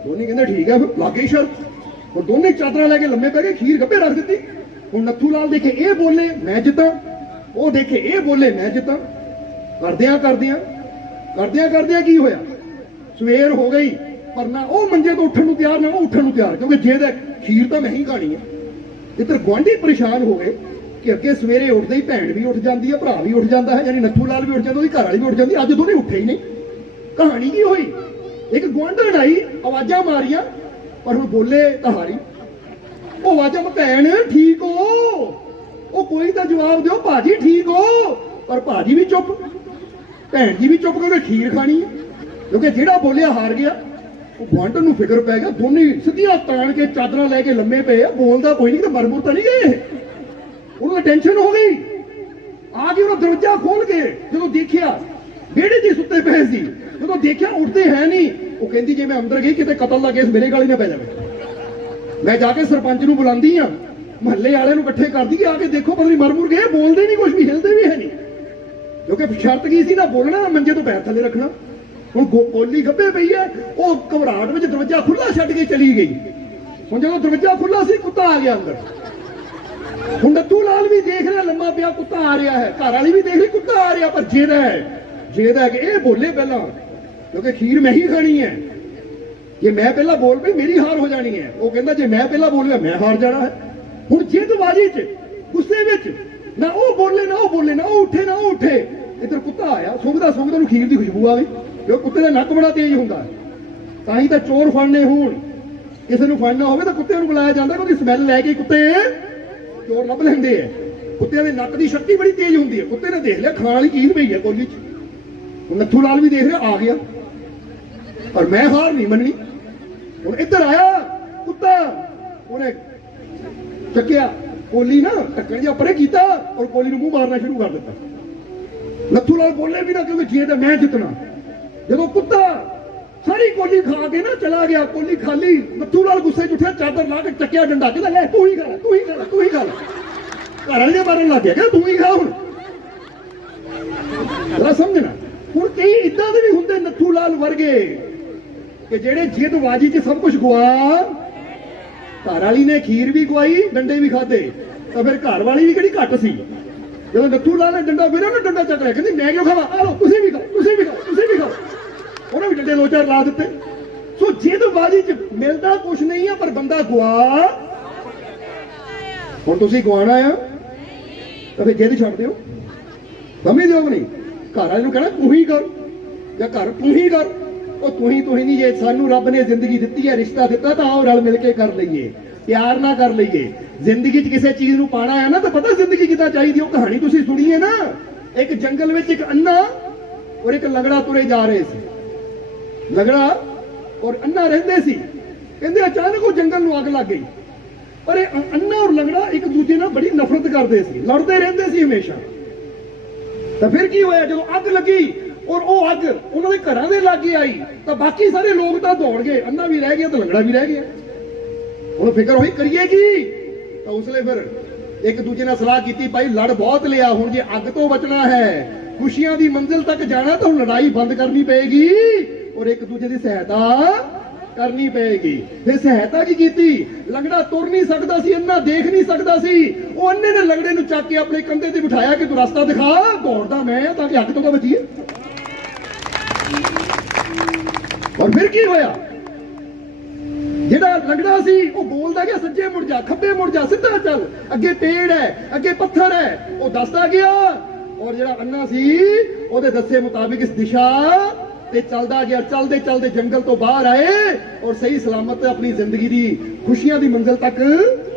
दोनों कहते ठीक है, फिर लागे शर्त। और दोनों चादर लैके लम्बे पै गए, खीर गब्बे रख दी। हुण नत्थू लाल देखे ये बोले मैं जिता, वो देखे ये बोले मैं जिता। करदियां करदियां करदियां करदियां की होया, सवेर हो गई, पर ना वो मंजे तो उठन नूं तैयार, ना वो उठन नूं तैयार, क्योंकि जे खीर तो मैं ही खानी है। इधर गुआढ़ी परेशान हो गए कि अगे सवेरे उठते ही भैन भी उठ जाती है, भरा भी उठ जाता है, यानी नत्थू लाल भी उठ जाता, घर वाली भी उठ जाती, अज दोनों उठे ही नहीं। कहानी की हुई, एक गुआढ़न आई, आवाजा मारिया, पर हम बोले तहारी। वो आवाजा भैन ठीक हो, वो कोई तो जवाब दो, भाजी ठीक हो, पर भाजी भी चुप, भैन जी भी चुप, क्योंकि खीर खानी है, क्योंकि जेड़ा बोलिया हार गया। गुआढ़न नूं फिक्र पै गया, दोनों सीधियां तान के चादर लैके लम्मे पे, बोलता कोई नहीं, तो मरमुर तो नहीं गए। उन्हें टेंशन हो गई, आ गई, उन्हें दरवाजा खोल के जो देखिया बेड़े च सुते पे सी, जो देखिया उठते है नहीं। वो कहती जे मैं अंदर गई किते कतल का केस मेरे गाली ना पै जाए, मैं जाके सरपंच नूं बुलांदी हां, महल्ले वाले इकट्ठे कर दिए, आके देखो पता नहीं मर मुर गए, बोलते नहीं कुछ भी, हिलते भी है नहीं, क्योंकि शर्त की सी ना बोलना, मंजे तो पैर थले रखना। ਹੁਣ ਕੋਲੀ ਗੱਭੇ ਪਈ ਹੈ, ਉਹ ਘਬਰਾਹਟ ਵਿੱਚ ਦਰਵਾਜ਼ਾ ਖੁੱਲਾ ਛੱਡ ਕੇ ਚਲੀ ਗਈ। ਹੁਣ ਜਦੋਂ ਦਰਵਾਜ਼ਾ ਖੁੱਲਾ ਸੀ ਕੁੱਤਾ ਆ ਗਿਆ ਅੰਦਰ। ਹੁਣ ਨੱਥੂ ਲਾਲ ਵੀ ਦੇਖ ਰਿਹਾ ਲੰਮਾ ਪਿਆ ਕੁੱਤਾ ਆ ਰਿਹਾ ਹੈ, ਘਰ ਵਾਲੀ ਵੀ ਦੇਖ ਰਹੀ ਕੁੱਤਾ ਆ ਰਿਹਾ, ਪਰ ਜਿਹਦਾ ਹੈ ਕਿ ਇਹ ਬੋਲੇ ਪਹਿਲਾਂ, ਕਿਉਂਕਿ ਖੀਰ ਮੈਂ ਹੀ ਖਾਣੀ ਹੈ, ਜੇ ਮੈਂ ਪਹਿਲਾਂ ਬੋਲ ਪਈ ਮੇਰੀ ਹਾਰ ਹੋ ਜਾਣੀ ਹੈ। ਉਹ ਕਹਿੰਦਾ ਜੇ ਮੈਂ ਪਹਿਲਾਂ ਬੋਲ ਗਿਆ ਮੈਂ ਹਾਰ ਜਾਣਾ ਹੈ। ਹੁਣ ਜਿੱਦਬਾਜ਼ੀ 'ਚ ਗੁੱਸੇ ਵਿੱਚ ਨਾ ਉਹ ਬੋਲੇ ਨਾ ਉਹ ਬੋਲੇ, ਨਾ ਉਹ ਉੱਠੇ ਨਾ ਉਹ ਉੱਠੇ, ਇੱਧਰ ਕੁੱਤਾ ਆਇਆ, ਸੁੰਘਦਾ ਉਹਨੂੰ ਖੀਰ ਦੀ ਖੁਸ਼ਬੂ ਆ ਗਈ, ਕਿਉਂਕਿ ਕੁੱਤੇ ਦਾ ਨੱਕ ਬੜਾ ਤੇਜ਼ ਹੁੰਦਾ। ਤਾਂ ਹੀ ਤਾਂ ਚੋਰ ਫੜਨੇ ਹੋਣ, ਕਿਸੇ ਨੂੰ ਫੜਨਾ ਹੋਵੇ ਤਾਂ ਕੁੱਤੇ ਨੂੰ ਬੁਲਾਇਆ ਜਾਂਦਾ, ਕਿਉਂਕਿ ਸਮੈਲ ਲੈ ਕੇ ਕੁੱਤੇ ਚੋਰ ਲੱਭ ਲੈਂਦੇ ਆ। ਕੁੱਤਿਆਂ ਦੇ ਨੱਕ ਦੀ ਸ਼ਕਤੀ ਬੜੀ ਤੇਜ਼ ਹੁੰਦੀ ਹੈ। ਕੁੱਤੇ ਨੇ ਦੇਖ ਲਿਆ ਖਾਣ ਵਾਲੀ ਚੀਜ਼ ਪਈ ਹੈ ਕੋਲੀ 'ਚ, ਨੱਥੂ ਲਾਲ ਵੀ ਦੇਖ ਰਿਹਾ ਆ ਗਿਆ, ਪਰ ਮੈਂ ਹਾਰ ਨਹੀਂ ਮੰਨਣੀ। ਹੁਣ ਇੱਧਰ ਆਇਆ ਕੁੱਤਾ, ਉਹਨੇ ਚੱਕਿਆ ਕੋਲੀ ਨਾ ਢੱਕਣ ਜਿਹਾ ਪਰੇ ਕੀਤਾ ਔਰ ਕੋਲੀ ਨੂੰ ਮੂੰਹ ਮਾਰਨਾ ਸ਼ੁਰੂ ਕਰ ਦਿੱਤਾ। ਨੱਥੂ ਲਾਲ ਬੋਲੇ ਵੀ ਨਾ, ਕਿਉਂਕਿ ਜੇ ਤਾਂ ਮੈਂ ਜਿੱਤਣਾ। ਜਦੋਂ ਕੁੱਤਾ ਸਾਰੀ ਕੋਲੀ ਖਾ ਕੇ ਨਾ ਚਲਾ ਗਿਆ, ਕੋਲੀ ਖਾਲੀ, ਨੱਥੂ ਲਾਲ ਗੁੱਸੇ 'ਚ ਉੱਠਿਆ, ਚਾਦਰ ਲਾ ਕੇ ਚੱਕਿਆ ਡੰਡਾ, ਕਹਿੰਦਾ ਲੈ ਤੂੰ ਹੀ ਖਾ, ਤੂੰ ਹੀ ਖਾ, ਤੂੰ ਹੀ ਖਾ। ਘਰ ਵਾਲੇ ਮਾਰਨ ਲੱਗ ਗਿਆ, ਕਹਿੰਦਾ ਤੂੰ ਹੀ ਖਾ। ਹੁਣ ਜਰਾ ਸਮਝਣਾ, ਹੁਣ ਕਈ ਇਦਾਂ ਦੇ ਵੀ ਹੁੰਦੇ ਨੱਥੂ ਲਾਲ ਵਰਗੇ ਕਿ ਜਿਹੜੇ ਜਿੱਦਬਾਜ਼ੀ 'ਚ ਸਭ ਕੁਝ ਗਵਾ। ਘਰ ਵਾਲੀ ਨੇ ਖੀਰ ਵੀ ਗਵਾਈ, ਡੰਡੇ ਵੀ ਖਾਦੇ, ਤਾਂ ਫਿਰ ਘਰ ਵਾਲੀ ਵੀ ਕਿਹੜੀ ਘੱਟ ਸੀ। ਜਦੋਂ ਨੱਥੂ ਲਾਲ ਨੇ ਡੰਡਾ ਫੇਰਿਆ ਨਾ, ਡੰਡਾ ਚੱਕ ਲਿਆ, ਕਹਿੰਦੀ ਮੈਂ ਕਿਉਂ ਖਾਵਾਂ, ਆ ਲਓ ਤੁਸੀਂ ਵੀ ਖਾਓ, ਤੁਸੀਂ ਵੀ ਖਾਓ, ਤੁਸੀਂ ਵੀ ਖਾਓ। ਉਹਨੇ ਵੀ ਡੰਡੇ ਦੋ ਚਾਰ ਲਾ ਦਿੱਤੇ। ਸੋ ਜਿੱਦਬਾਜ਼ੀ 'ਚ ਮਿਲਦਾ ਕੁਛ ਨਹੀਂ ਆ, ਪਰ ਬੰਦਾ ਗਵਾ। ਹੁਣ ਤੁਸੀਂ ਗਵਾਣਾ ਆ ਤਾਂ ਫਿਰ ਜਿੱਦ ਛੱਡ ਦਿਓ, ਸਮਝਦੇ ਹੋ ਕਿ ਨਹੀਂ। ਘਰ ਵਾਲੇ ਨੂੰ ਕਹਿਣਾ ਤੂੰ ਹੀ ਕਰ, ਜਾਂ ਘਰ ਤੂੰ ਹੀ ਕਰ। ਉਹ ਤੂੰ ਹੀ ਨਹੀਂ, ਜੇ ਸਾਨੂੰ ਰੱਬ ਨੇ ਜ਼ਿੰਦਗੀ ਦਿੱਤੀ ਹੈ, ਰਿਸ਼ਤਾ ਦਿੱਤਾ, ਤਾਂ ਆਓ ਰਲ ਮਿਲ ਕੇ ਕਰ ਲਈਏ, ਪਿਆਰ ਨਾ ਕਰ ਲਈਏ। ਜ਼ਿੰਦਗੀ 'ਚ ਕਿਸੇ ਚੀਜ਼ ਨੂੰ ਪਾਣਾ ਹੈ ਨਾ, ਤਾਂ ਪਤਾ ਜ਼ਿੰਦਗੀ ਕਿੱਦਾਂ ਚਾਹੀਦੀ। ਉਹ ਕਹਾਣੀ ਤੁਸੀਂ ਸੁਣੀ ਹੈ ਨਾ, ਇੱਕ ਜੰਗਲ ਵਿੱਚ ਇੱਕ ਅੰਨਾ ਔਰ ਇੱਕ ਲੰਗੜਾ ਤੁਰੇ ਜਾ ਰਹੇ ਸੀ। ਲੰਗੜਾ ਔਰ ਅੰਨਾ ਰਹਿੰਦੇ ਸੀ। ਕਹਿੰਦੇ ਅਚਾਨਕ ਉਹ ਜੰਗਲ ਨੂੰ ਅੱਗ ਲੱਗ ਗਈ, ਪਰ ਇਹ ਅੰਨਾ ਔਰ ਲੰਗੜਾ ਇੱਕ ਦੂਜੇ ਨਾਲ ਬੜੀ ਨਫ਼ਰਤ ਕਰਦੇ ਸੀ, ਲੜਦੇ ਰਹਿੰਦੇ ਸੀ ਹਮੇਸ਼ਾ। ਤਾਂ ਫਿਰ ਕੀ ਹੋਇਆ, ਜਦੋਂ ਅੱਗ ਲੱਗੀ ਔਰ ਉਹ ਅੱਗ ਉਹਨਾਂ ਦੇ ਘਰਾਂ ਦੇ ਲਾਗੇ ਆਈ, ਤਾਂ ਬਾਕੀ ਸਾਰੇ ਲੋਕ ਤਾਂ ਦੌੜ ਗਏ, ਅੰਨਾ ਵੀ ਰਹਿ ਗਿਆ ਤੇ ਲੰਗੜਾ ਵੀ ਰਹਿ ਗਿਆ। ਹੁਣ ਫਿਕਰ ਹੋਈ ਕਰੀਏ ਕੀ, ਤਾਂ ਉਸਲੇ ਫਿਰ ਇੱਕ ਦੂਜੇ ਨਾਲ ਸਲਾਹ ਕੀਤੀ, ਭਾਈ ਲੜ ਬਹੁਤ ਲਿਆ, ਹੁਣ ਜੇ ਅੱਗ ਤੋਂ ਬਚਣਾ ਹੈ, ਖੁਸ਼ੀਆਂ ਦੀ ਮੰਜ਼ਿਲ ਤੱਕ ਜਾਣਾ, ਤਾਂ ਹੁਣ ਲੜਾਈ ਬੰਦ ਕਰਨੀ ਪਏਗੀ ਔਰ ਇੱਕ ਦੂਜੇ ਦੀ ਸਹਾਇਤਾ ਕਰਨੀ ਪਏਗੀ। ਫਿਰ ਸਹਾਇਤਾ ਕੀ ਕੀਤੀ, ਲੰਗੜਾ ਤੁਰ ਨਹੀਂ ਸਕਦਾ ਸੀ, ਅੰਨਾ ਦੇਖ ਨਹੀਂ ਸਕਦਾ ਸੀ, ਉਹ ਅੰਨੇ ਨੇ ਲੰਗੜੇ ਨੂੰ ਚੱਕ ਕੇ ਆਪਣੇ ਕੰਧੇ ਤੇ ਬਿਠਾਇਆ ਕਿ ਤੂੰ ਰਸਤਾ ਦਿਖਾ, ਦੌੜਦਾ ਮੈਂ ਤਾਂ ਕਿ ਅੱਗ ਤੋਂ ਤਾਂ ਬਚੀਏ। ਔਰ ਫਿਰ ਕੀ ਹੋਇਆ, ਜਿਹੜਾ ਲੰਗੜਾ ਸੀ ਉਹ ਬੋਲਦਾ ਗਿਆ ਸੱਜੇ ਮੁੜ ਜਾ, ਖੱਬੇ ਮੁੜ ਜਾ, ਸਿੱਧਾ ਚੱਲ, ਅੱਗੇ ਪੇੜ ਹੈ, ਅੱਗੇ ਪੱਥਰ ਹੈ, ਉਹ ਦੱਸਦਾ ਗਿਆ। ਔਰ ਜਿਹੜਾ ਅੰਨਾ ਸੀ ਉਹਦੇ ਦੱਸੇ ਮੁਤਾਬਿਕ ਇਸ ਦਿਸ਼ਾ ਤੇ ਚੱਲਦਾ ਗਿਆ। ਚੱਲਦੇ ਚੱਲਦੇ ਜੰਗਲ ਤੋਂ ਬਾਹਰ ਆਏ ਔਰ ਸਹੀ ਸਲਾਮਤ ਆਪਣੀ ਜ਼ਿੰਦਗੀ ਦੀ ਖੁਸ਼ੀਆਂ ਦੀ ਮੰਜ਼ਿਲ ਤੱਕ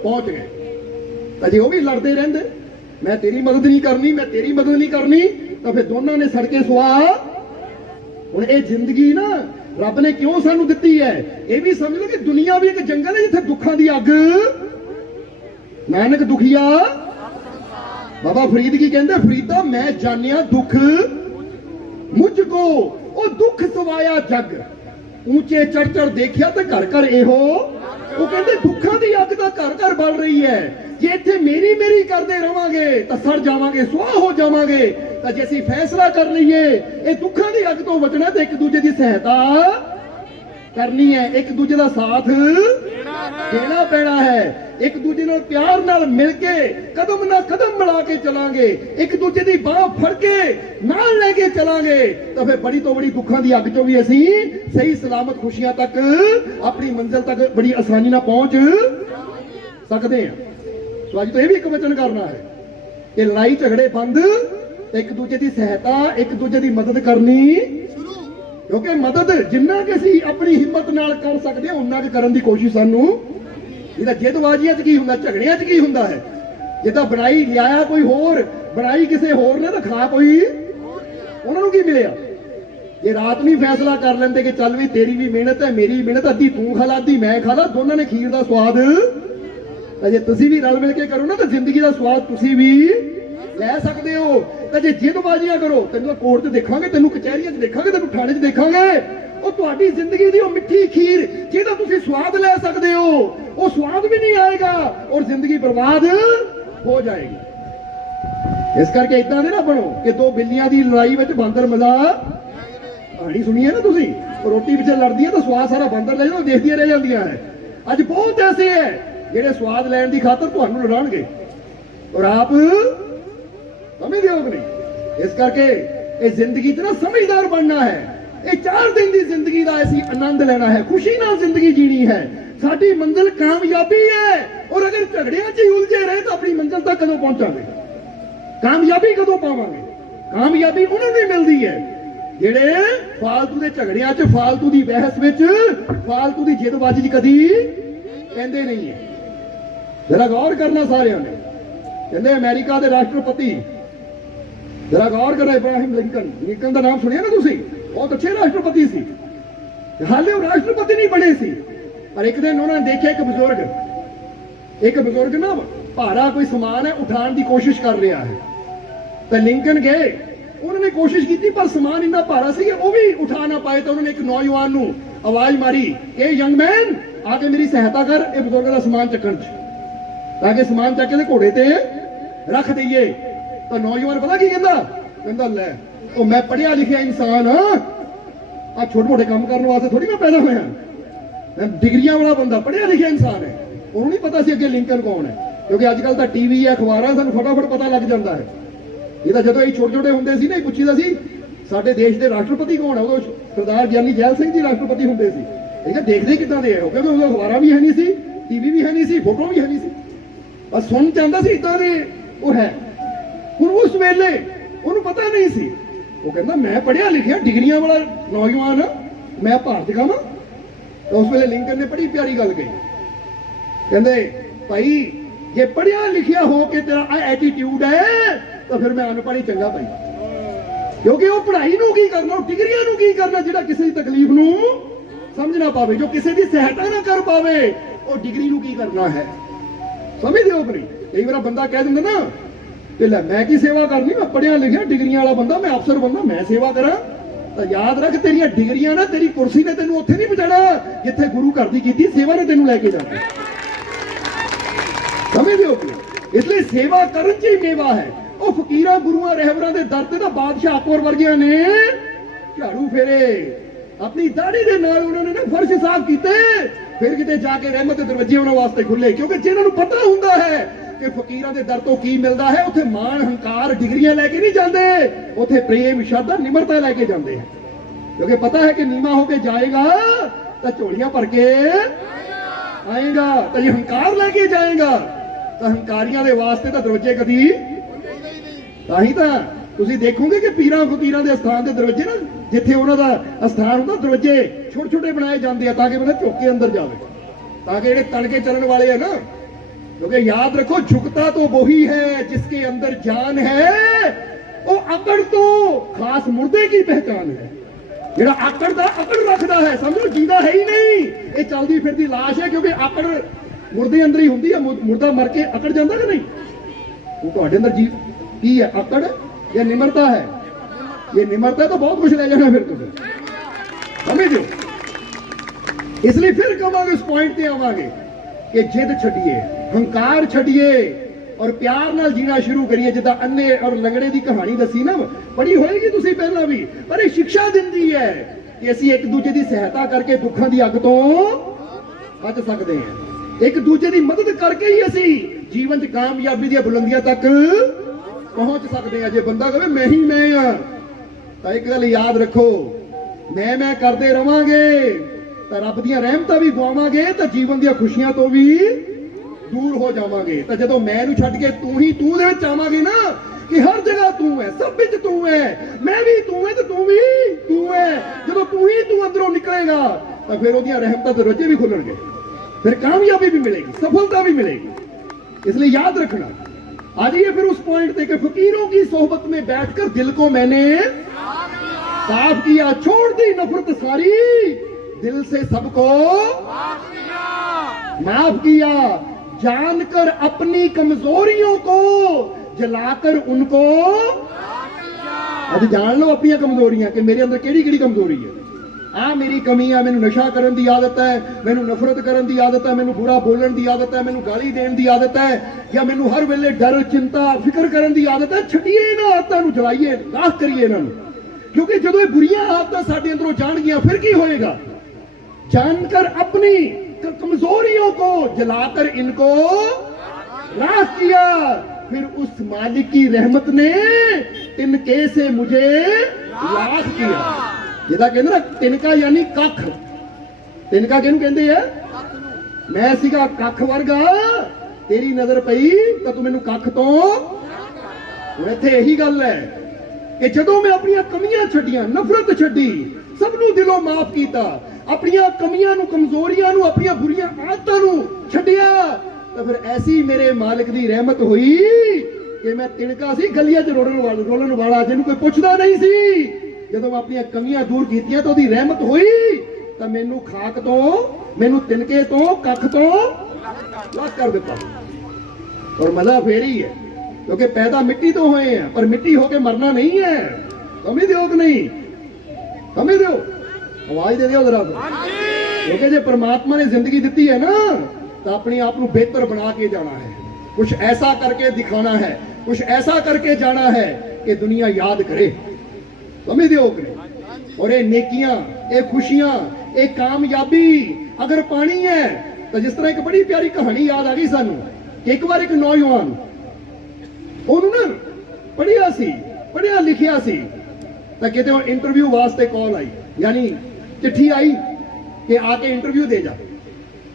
ਪਹੁੰਚ ਗਏ। ਤਾਂ ਜੇ ਉਹ ਵੀ ਲੜਦੇ ਰਹਿੰਦੇ, ਮੈਂ ਤੇਰੀ ਮਦਦ ਨਹੀਂ ਕਰਨੀ, ਮੈਂ ਤੇਰੀ ਮਦਦ ਨਹੀਂ ਕਰਨੀ, ਤਾਂ ਫਿਰ ਦੋਨਾਂ ਨੇ ਸੜ ਕੇ ਸੁਆਹ। ਹੁਣ ਇਹ ਜ਼ਿੰਦਗੀ ਨਾ ਰੱਬ ਨੇ ਕਿਉਂ ਸਾਨੂੰ ਦਿੱਤੀ ਹੈ, ਇਹ ਵੀ ਸਮਝ ਲਓ ਕਿ ਦੁਨੀਆ ਵੀ ਇੱਕ ਜੰਗਲ ਹੈ ਜਿੱਥੇ ਦੁੱਖਾਂ ਦੀ ਅੱਗ। ਨਾਨਕ ਦੁਖੀਆ ਬਾਬਾ ਫਰੀਦ ਕੀ ਕਹਿੰਦੇ, ਫਰੀਦਾ ਮੈਂ ਜਾਣਿਆ ਦੁੱਖ ਮੁਝ ਕੋ, ਉਹ ਦੁੱਖ ਸਵਾਇਆ ਜੱਗ, ਉੱਚੇ ਚੜ ਚੜ ਦੇਖਿਆ ਤੇ ਘਰ ਘਰ ਇਹੋ। ਉਹ ਕਹਿੰਦੇ ਦੁੱਖਾਂ ਦੀ ਅੱਗ ਤਾਂ ਘਰ ਘਰ ਬਲ ਰਹੀ ਹੈ, ਜੇ ਇੱਥੇ ਮੇਰੀ ਮੇਰੀ ਕਰਦੇ ਰਵਾਂਗੇ ਤਾਂ ਸੜ ਜਾਵਾਂਗੇ, ਸੁਆਹ ਹੋ ਜਾਵਾਂਗੇ। ਤਾਂ ਜੇ ਅਸੀਂ ਫੈਸਲਾ ਕਰ ਲਈਏ ਇਹ ਦੁੱਖਾਂ ਦੀ ਅੱਗ ਤੋਂ ਬਚਣਾ, ਤੇ ਇੱਕ ਦੂਜੇ ਦੀ ਸਹਾਇਤਾ ਕਰਨੀ ਹੈ, ਇੱਕ ਦੂਜੇ ਦਾ ਸਾਥ ਦੇਣਾ ਪੈਣਾ ਹੈ, ਇੱਕ ਦੂਜੇ ਨਾਲ ਪਿਆਰ ਨਾਲ ਮਿਲ ਕੇ ਕਦਮ ਨਾਲ ਕਦਮ ਮਿਲਾ ਕੇ ਚਲਾਂਗੇ, ਇੱਕ ਦੂਜੇ ਦੀ ਬਾਹ ਫੜ ਕੇ ਨਾਲ ਲੈ ਕੇ ਚਲਾਂਗੇ, ਤਾਂ ਫਿਰ ਬੜੀ ਤੋਂ ਬੜੀ ਦੁੱਖਾਂ ਦੀ ਅੱਗ ਚੋਂ ਵੀ ਅਸੀਂ ਸਹੀ ਸਲਾਮਤ ਖੁਸ਼ੀਆਂ ਤੱਕ, ਆਪਣੀ ਮੰਜ਼ਿਲ ਤੱਕ ਬੜੀ ਆਸਾਨੀ ਨਾਲ ਪਹੁੰਚ ਸਕਦੇ ਹਾਂ। ਸੋ ਅੱਜ ਤੋਂ ਇਹ ਵੀ ਇੱਕ ਵਚਨ ਕਰਨਾ ਹੈ ਕਿ ਲੜਾਈ ਝਗੜੇ ਬੰਦ, ਇੱਕ ਦੂਜੇ ਦੀ ਸਹਾਇਤਾ, ਇੱਕ ਦੂਜੇ ਦੀ ਮਦਦ ਕਰਨੀ, ਕਿਉਂਕਿ ਮਦਦ ਜਿੰਨਾ ਕਿ ਅਸੀਂ ਆਪਣੀ ਹਿੰਮਤ ਨਾਲ ਕਰ ਸਕਦੇ ਹਾਂ ਉਨਾ ਕਿ ਕਰਨ ਦੀ ਕੋਸ਼ਿਸ਼ ਸਾਨੂੰ। ਇਹਦਾ ਜਿੱਦਬਾਜ਼ੀਆਂ 'ਚ ਕੀ ਹੁੰਦਾ, ਝਗੜਿਆਂ 'ਚ ਕੀ ਹੁੰਦਾ ਹੈ, ਜਿੱਦਾਂ ਬਣਾਈ ਲਿਆਇਆ ਕੋਈ ਹੋਰ, ਬਣਾਈ ਕਿਸੇ ਹੋਰ ਨੇ ਤਾਂ ਖਾ ਕੋਈ, ਉਹਨਾਂ ਨੂੰ ਕੀ ਮਿਲਿਆ। ਜੇ ਰਾਤ ਨੂੰ ਫੈਸਲਾ ਕਰ ਲੈਂਦੇ ਕਿ ਚੱਲ ਵੀ ਤੇਰੀ ਵੀ ਮਿਹਨਤ ਹੈ, ਮੇਰੀ ਮਿਹਨਤ, ਅੱਧੀ ਤੂੰ ਖਾ ਲਾ ਅੱਧੀ ਮੈਂ ਖਾ ਲਾ, ਦੋਨਾਂ ਨੇ ਖੀਰ ਦਾ ਸਵਾਦ, ਜੇ ਤੁਸੀਂ ਵੀ ਰਲ ਮਿਲ ਕੇ ਕਰੋ ਨਾ ਤਾਂ ਜ਼ਿੰਦਗੀ ਦਾ ਸਵਾਦ ਤੁਸੀਂ ਵੀ लै सकते हो। तो जे जिदबाजियां करो तेन कोर्ट च देखांगे, तेन कचहरियां च देखांगे, तेन थाने च देखांगे। ਉਹ ਤੁਹਾਡੀ ਜ਼ਿੰਦਗੀ ਦੀ ਉਹ ਮਿੱਠੀ ਖੀਰ ਜਿਹਦਾ ਤੁਸੀਂ ਸਵਾਦ ਲੈ ਸਕਦੇ ਹੋ, ਉਹ ਸਵਾਦ ਵੀ ਨਹੀਂ ਆਏਗਾ ਔਰ ਜ਼ਿੰਦਗੀ ਬਰਬਾਦ ਹੋ ਜਾਏਗੀ। ਇਸ ਕਰਕੇ ਇਦਾਂ ਦੇ ਨਾ ਬਣੋ ਕਿ ਦੋ ਬਿੱਲੀਆਂ ਦੀ ਲੜਾਈ ਵਿੱਚ ਬਾਂਦਰ ਮਜ਼ਾ। ਕਹਾਣੀ ਸੁਣੀ ਹੈ ਨਾ ਤੁਸੀਂ, ਰੋਟੀ ਪਿੱਛੇ ਲੜਦੀਆਂ ਤਾਂ ਸਵਾਦ ਸਾਰਾ ਬਾਂਦਰ ਲੈ ਜਾਂਦਾ, ਦੇਖਦੀਆਂ ਰਹਿ ਜਾਂਦੀਆਂ ਹੈ। ਅੱਜ ਬਹੁਤ ਐਸੇ ਹੈ ਜਿਹੜੇ ਸਵਾਦ ਲੈਣ ਦੀ ਖਾਤਰ ਤੁਹਾਨੂੰ ਲੜਾਉਣਗੇ ਔਰ ਆਪ ਸਮਝਦੇ ਹੋ ਕਿ ਨਹੀਂ। ਇਸ ਕਰਕੇ ਇਹ ਜ਼ਿੰਦਗੀ 'ਚ ਨਾ ਸਮਝਦਾਰ ਬਣਨਾ ਹੈ। ਇਹ 4 ਦਿਨ ਦੀ ਜ਼ਿੰਦਗੀ ਦਾ ਅਸੀਂ ਆਨੰਦ ਲੈਣਾ ਹੈ, ਖੁਸ਼ੀ ਨਾਲ ਜ਼ਿੰਦਗੀ ਜੀਣੀ ਹੈ। ਸਾਡੀ ਮੰਜ਼ਿਲ ਕਾਮਯਾਬੀ ਹੈ ਔਰ ਅਗਰ ਝਗੜਿਆਂ 'ਚ ਹੀ ਉਲਝੇ ਰਹੇ ਤਾਂ ਆਪਣੀ ਮੰਜ਼ਿਲ ਤੱਕ ਕਦੋਂ ਪਹੁੰਚਾਂਗੇ? ਕਾਮਯਾਬੀ ਕਦੋਂ ਪਾਵਾਂਗੇ? ਕਾਮਯਾਬੀ ਉਹਨਾਂ ਨੂੰ ਮਿਲਦੀ ਹੈ ਜਿਹੜੇ ਫਾਲਤੂ ਦੇ ਝਗੜਿਆਂ 'ਚ, ਫਾਲਤੂ ਦੀ ਬਹਿਸ ਵਿੱਚ, ਫਾਲਤੂ ਦੀ ਜਿੱਦਬਾਜ਼ੀ 'ਚ ਕਦੀ ਕਹਿੰਦੇ ਨਹੀਂ ਹੈ। ਜਰਾ ਗੌਰ ਕਰਨਾ ਸਾਰਿਆਂ ਨੇ। ਕਹਿੰਦੇ ਅਮਰੀਕਾ ਦੇ ਰਾਸ਼ਟਰਪਤੀ, जरा गौर करो, इब्राहिम लिंकन। लिंकन का नाम सुनिया ना तुसी? बहुत अच्छे राष्ट्रपति सी, हाले वो राष्ट्रपति नहीं बने सी। पर एक दिन उन्होंने देखा एक बुजुर्ग ना भारा कोई समान है उठाने की कोशिश कर रहा है। तो लिंकन गए, उन्होंने कोशिश की पर समान इतना भारा सी वो भी उठा ना पाए। तो उन्होंने एक नौजवान को आवाज मारी कि यंग मैन आके मेरी सहायता कर ये बुजुर्ग का समान चकन च, ताकि समान चक के घोड़े ते रख दईए। तो नौजवान पता की कहता, कहता लै ओ मैं पढ़िया लिखिया इंसान हाँ, आ छोटे मोटे काम करने वास्ते थोड़ी मैं पैदा होया, मैं डिग्रियां वाला बंदा, पढ़िया लिखिया इंसान है। उन्होंने नहीं पता सी अगे लिंकन कौन है, क्योंकि अजकल तो टीवी है अखबार सानू फटाफट पता लग जाता है। ये तो जो अं छोटे छोटे होंगे सी ना पूछीदा सी साडे देश के राष्ट्रपति कौन है, उदों सरदार ज्ञानी जैल सिंह जी राष्ट्रपति होंगे सी। ठीक है, देखते किदां दे हो, क्योंकि उदों अखबार भी है नहीं सी, टीवी भी है नहीं सी, फोटो भी है नहीं सी, बस सुन चाहता सी इदां दे वो है। उस वेले उन्होंने पता नहीं सी, वो कहता मैं पढ़िया लिखिया डिग्रियां वाला नौजवान मैं भारत का। तो उस वेले लिंकन ने बड़ी प्यारी गल कही, कहते भाई जे पढ़िया लिखिया हो के तेरा एटीट्यूड है तो फिर मैं अनपढ़ ही चंगा भाई, क्योंकि वो पढ़ाई नूं की करना, डिग्रियां नूं की करना, जिहड़ा किसी की तकलीफ नूं समझ ना पावे, जो किसी की सहायता ना कर पावे, वो डिग्री नूं की करना है। समझदे हो कि नहीं? कई बार बंदा कह दिंदा ना कि मैं की सेवा करनी, मैं पढ़िया लिखिया डिग्रियां वाला बंदा, मैं अफसर बंदा, मैं सेवा करा। तो याद रख तेरिया डिग्रियां ना तेरी कुर्सी ने तेन उत्थे नहीं पहुंचाना जिथे गुरु घर की कीती सेवा ने तेन लैके जाना। समझदे हो? इसलिए सेवा करन च ही मेवा है। ਉਹ ਫਕੀਰਾਂ ਗੁਰੂਆਂ ਰਹਿਬਰਾਂ ਦੇ ਦਰ ਤੇ ਤਾਂ ਬਾਦਸ਼ਾਹ ਅਕਬਰ ਵਰਗਿਆਂ ਨੇ ਝਾੜੂ ਫੇਰੇ, ਆਪਣੀ ਦਾੜੀ ਦੇ ਨਾਲ ਉਹਨਾਂ ਨੇ ਨਾ ਫਰਸ਼ ਸਾਫ਼ ਕੀਤੇ, ਫਿਰ ਕਿਤੇ ਜਾ ਕੇ ਰਹਿਮਤ ਦੇ ਦਰਵਾਜ਼ੇ ਉਹਨਾਂ ਵਾਸਤੇ ਖੁੱਲੇ, ਕਿਉਂਕਿ ਜਿਨ੍ਹਾਂ ਨੂੰ ਪਤਾ ਹੁੰਦਾ ਹੈ ਕਿ ਫਕੀਰਾਂ ਦੇ ਦਰ ਤੋਂ ਕੀ ਮਿਲਦਾ ਹੈ, ਉੱਥੇ ਮਾਣ ਹੰਕਾਰ ਡਿਗਰੀਆਂ ਲੈ ਕੇ ਨਹੀਂ ਜਾਂਦੇ, ਉੱਥੇ ਪ੍ਰੇਮ ਸ਼ਰਧਾ ਨਿਮਰਤਾ ਲੈ ਕੇ ਜਾਂਦੇ ਹਨ, ਕਿਉਂਕਿ ਪਤਾ ਹੈ ਕਿ ਨੀਵਾਂ ਹੋ ਕੇ ਜਾਏਗਾ ਤਾਂ ਝੋਲੀਆਂ ਭਰ ਕੇ ਆਏਗਾ, ਤਾਂ ਜੇ ਹੰਕਾਰ ਲੈ ਕੇ ਜਾਏਗਾ ਤਾਂ ਹੰਕਾਰੀਆਂ ਦੇ ਵਾਸਤੇ ਤਾਂ ਦਰਵਾਜ਼ੇ ਕਦੀ ਤਾਂ ਹੀ ਤਾਂ ਤੁਸੀਂ ਦੇਖੋਗੇ ਕਿ ਪੀਰਾਂ ਫਕੀਰਾਂ ਦੇ ਸਥਾਨ ਦੇ ਦਰਵਾਜ਼ੇ ਨਾ ਜਿੱਥੇ ਉਹਨਾਂ ਦਾ ਸਥਾਨ ਹੁੰਦਾ ਦਰਵਾਜ਼ੇ ਛੋਟੇ ਛੋਟੇ ਬਣਾਏ ਜਾਂਦੇ ਆ ਤਾਂ ਕਿ ਬੰਦਾ ਝੁੱਕ ਕੇ ਅੰਦਰ ਜਾਵੇ, ਤਾਂ ਕਿ ਜਿਹੜੇ ਤਣ ਕੇ ਚੱਲਣ ਵਾਲੇ ਆ ਨਾ, क्योंकि याद रखो झुकता तो वही है जिसके अंदर जान है, वो अकड़ तो खास मुर्दे की पहचान है। जेड़ा अकड़ रखता है समझो जींदा है ही नहीं, ये चलती फिरती लाश है, क्योंकि अकड़ मुर्दे अंदर ही होंगी है, मुर्दा मर के अकड़ जाता कि नहीं, वो तो अंदर जी की है अकड़ या निमरता है, ये निमरता है तो बहुत कुछ ले जाना फिर तुम समझ लो। इसलिए फिर कहांगे उस पॉइंट पे आवांगे कि जिद छड्डिए, हंकार छड्डिए और प्यार नाल जीना शुरू करिए। जिदा अन्ने और लंगड़े की कहानी दसी ना पढ़ी होएगी तुसी पहला भी, पर यह शिक्षा दिंदी है कि असीं एक दूजे की सहायता करके दुखों की अग तो बच सकते हैं, एक दूजे की मदद करके ही असीं जीवन च कामयाबी दी बुलंदियां तक पहुंच सकते हैं। जे बंदा कहे मैं ही मैं हाँ, तो एक गल याद रखो, मैं करते रवांगे तो रब दी रहमतां भी गवावांगे, तो जीवन दी खुशियां तो भी दूर हो जावांगे। तो जदों मैं नूं छड्ड के तू ही तू दे विच आवांगे ना कि हर जगह तू है, सब विच तू है, मैं भी तू है तो तू भी तू है, जदों तू ही तू अंदरों निकलेगा तो फिर ओहदियां रहमतां दे दरवाजे भी खुलणगे, फिर कामयाबी भी मिलेगी, सफलता भी मिलेगी। इसलिए याद रखना, आ जाइए फिर उस पॉइंट पे कि फकीरों की सोहबत में बैठकर दिल को मैंने साफ किया, छोड़ दी नफरत सारी, दिल से सबको माफ किया, जानकर अपनी कमजोरियों को जलाकर उनको अज जान लो अपनी कमजोरियां कि मेरे अंदर केड़ी केड़ी कमजोरी है। आ मेरी कमी है, मैनू नशा करन दी आदत है, मैनू नफरत करन दी आदत है, मैनू बुरा बोलन दी आदत है, मैनू गाली देन दी आदत है, या मैनू हर वेले डर चिंता फिक्र करन दी आदत है। छड्डिए इन्हां आदतां नू, जलाइए, नाश करिए इन्हां नू, क्योंकि जदों ये बुरियां आदतां साडे अंदरों जाणगियां फिर की होएगा। जानकर अपनी कमजोरियों को जलाकर इनको राख किया, फिर उस मालिक की रहमत ने तिनके से मुझे लाख किया। ਜਿਹਦਾ ਕਹਿੰਦੇ ਨਾ ਤਿਨਕਾ ਯਾਨੀ ਕੱਖ, ਤਿਨਕਾ ਕਿਹਨੂੰ ਕਹਿੰਦੇ ਆ? ਮੈਂ ਸੀਗਾ ਕੱਖ ਵਰਗਾ, ਤੇਰੀ ਨਜ਼ਰ ਪਈ ਤਾਂ ਤੂੰ ਮੈਨੂੰ ਕੱਖ ਤੋਂ। ਹੁਣ ਇੱਥੇ ਇਹੀ ਗੱਲ ਹੈ ਕਿ ਜਦੋਂ ਮੈਂ ਆਪਣੀਆਂ ਕਮੀਆਂ ਛੱਡੀਆਂ, ਨਫ਼ਰਤ ਛੱਡੀ, ਸਭ ਨੂੰ ਦਿਲੋਂ ਮਾਫ ਕੀਤਾ, ਆਪਣੀਆਂ ਕਮੀਆਂ ਨੂੰ, ਕਮਜ਼ੋਰੀਆਂ ਨੂੰ, ਆਪਣੀਆਂ ਬੁਰੀਆਂ ਆਦਤਾਂ ਨੂੰ ਛੱਡਿਆ, ਤਾਂ ਫਿਰ ਐਸੀ ਮੇਰੇ ਮਾਲਕ ਦੀ ਰਹਿਮਤ ਹੋਈ ਕਿ ਮੈਂ ਤਿਨਕਾ ਸੀ ਗਲੀਆਂ 'ਚ ਰੋਲਣ ਵਾਲਾ, ਜਿਹਨੂੰ ਕੋਈ ਪੁੱਛਦਾ ਨਹੀਂ ਸੀ। ਜਦੋਂ ਮੈਂ ਆਪਣੀਆਂ ਕਮੀਆਂ ਦੂਰ ਕੀਤੀਆਂ ਤਾਂ ਉਹਦੀ ਰਹਿਮਤ ਹੋਈ, ਤਾਂ ਮੈਨੂੰ ਖਾਕ ਤੋਂ, ਮੈਨੂੰ ਤਿਨਕੇ ਤੋਂ, ਕੱਖ ਤੋਂ ਲੱਗ ਕਰ ਦਿੱਤਾ। और मजा फेर ही है, क्योंकि पैदा मिट्टी तो हुए हैं, पर मिट्टी होके मरना नहीं है। समझ दो कि नहीं? समझ दो, आवाज दे दो जरा। क्योंकि जो परमात्मा ने जिंदगी दी है ना, तो अपने आप को बेहतर बना के जाना है, कुछ ऐसा करके दिखाना है, कुछ ऐसा करके जाना है कि दुनिया याद करे। समझ दो कि नहीं? और ये नेकियां, ये खुशियां, ये कामयाबी अगर पानी है, तो जिस तरह एक बड़ी प्यारी कहानी याद आ गई सानू। एक बार एक नौजवान उन्होंने पढ़िया लिखिया सी, तो किते इंटरव्यू वास्ते कॉल आई, यानी चिट्ठी आई कि आके इंटरव्यू दे जा।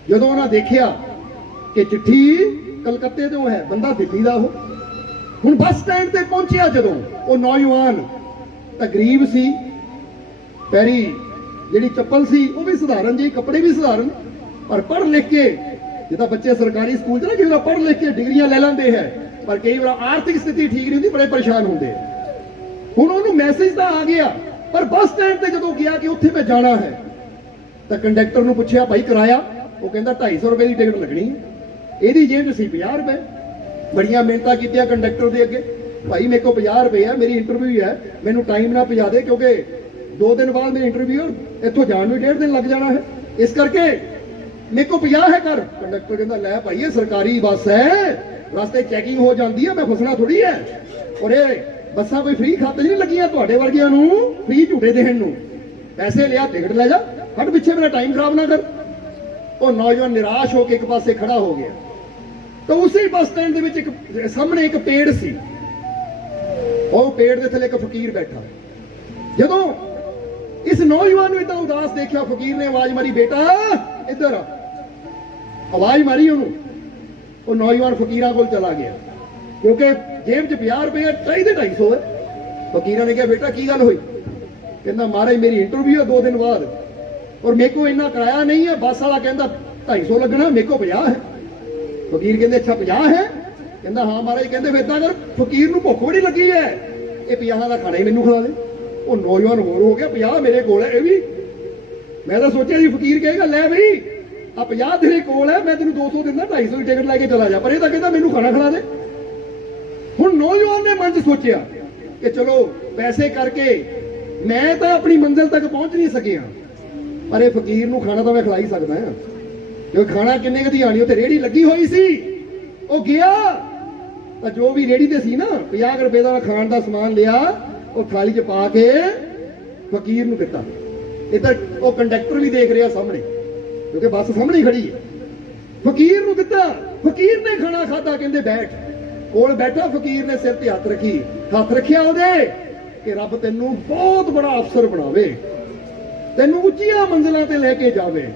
जदों उन्हें देखिया कि चिट्ठी कलकत्ते तो है, बंदा दिल्ली का हो। हुण बस स्टैंड ते पहुंचिया जदों वो नौजवान, तो गरीब सी, पैरी जिहड़ी चप्पल सी वो भी सधारण जी, कपड़े भी सधारण, पर पढ़ लिख के, जिदा बच्चे सरकारी स्कूल च ना कई बार पढ़ लिख के डिग्रियां ले लेंदे हैं, पर कई बार आर्थिक स्थिति ठीक नहीं होती, बड़े परेशान होंगे। हुण उन्होंने मैसेज तो आ गया, पर बस स्टैंड ते जदों गया कि उत्थे मैं जाना है, तो कंडक्टर नूं पुछया भाई किराया, वो कहंदा 250 रुपए की टिकट लगनी है। इहदी जेब च सी 50 रुपए। बड़ियां मिहनतां कीतियां कंडक्टर दे अगे, भाई मेरे को 50 रुपए है, मेरी इंटरव्यू है, मैनू टाइम ना पहुंचा दे, क्योंकि 2 दिन बाद मेरी इंटरव्यू, इत्थों जाण में 1.5 दिन लग जाना है, इस करके मेरे को 50 है कर। कंडक्टर कहता लै भाई ये सरकारी बस है, रास्ते चैकिंग हो जाती है, मैं फसना थोड़ी है, और ये बसा कोई फ्री खाते नहीं लगियां तुहाडे वर्गियां नूं फ्री झूठे देण नूं। पैसे लिया, टिकट ले जा, हट पिछे, मेरा टाइम खराब ना कर। वो नौजवान निराश होकर एक पासे खड़ा हो गया। तो उसी बस स्टैंड दे विच एक सामने एक पेड़ सी, और पेड़ दे थले एक फकीर बैठा। जदों इस नौजवान ने इतना उदास देखा, फकीर ने आवाज मारी, बेटा इधर आ। आवाज मारी उन्होंने, वो नौजवान फकीर को चला गया, क्योंकि जेब च 50 रुपए चाहिए 250 है। फकीर ने कहा बेटा की गल हुई? कहना महाराज मेरी इंटरव्यू है 2 दिन बाद, और मेरे को इन्ना किराया नहीं है, बस वाला कहता 250 लगना, मेरे को 50 है। फकीर कहते अच्छा 50 है? कहता हाँ महाराज। कहते फिर अगर फकीर नूं भुख बड़ी लगी है, ये 50 का खाना ही मैनू खिला दे। वो नौजवान होर हो गया, 50 मेरे कोल है, ये भी मैं तो सोचा जी फकीर कहेगा लै बई आ 50 तेरे कोल है, मैं तेन 200 दिंदा, 250 की टिकट लैके चला जा, पर ये तो कहता मैनू खाना खिला दे। हुण नौजवान ने मन च सोचिया कि चलो पैसे करके मैं तो अपनी मंजिल तक पहुंच नहीं सकिया, पर ये फकीर नूं खाना तो मैं खिला ही सकदा हां, क्योंकि खाना किन्ने दी आनी, उत्ते रेहड़ी लगी हुई सी। वो गया तो जो भी रेहड़ी ते सी ना 50 रुपए का खाण का समान लिया, वो थाली च पा के फकीर नूं दिता। इधर वो कंडक्टर भी देख रहा सामने, क्योंकि बस सामने ही खड़ी है। फकीर नूं दिता, फकीर ने खाना खादा, कहंदे बैठ। कोल बैठा फकीर ने सिर ते हथ रखी, हथ रखिया ओदे कि रब तैनूं बहुत बड़ा अफसर बनावे, तैनूं उच्चियां मंजिलां ते लेके जावे।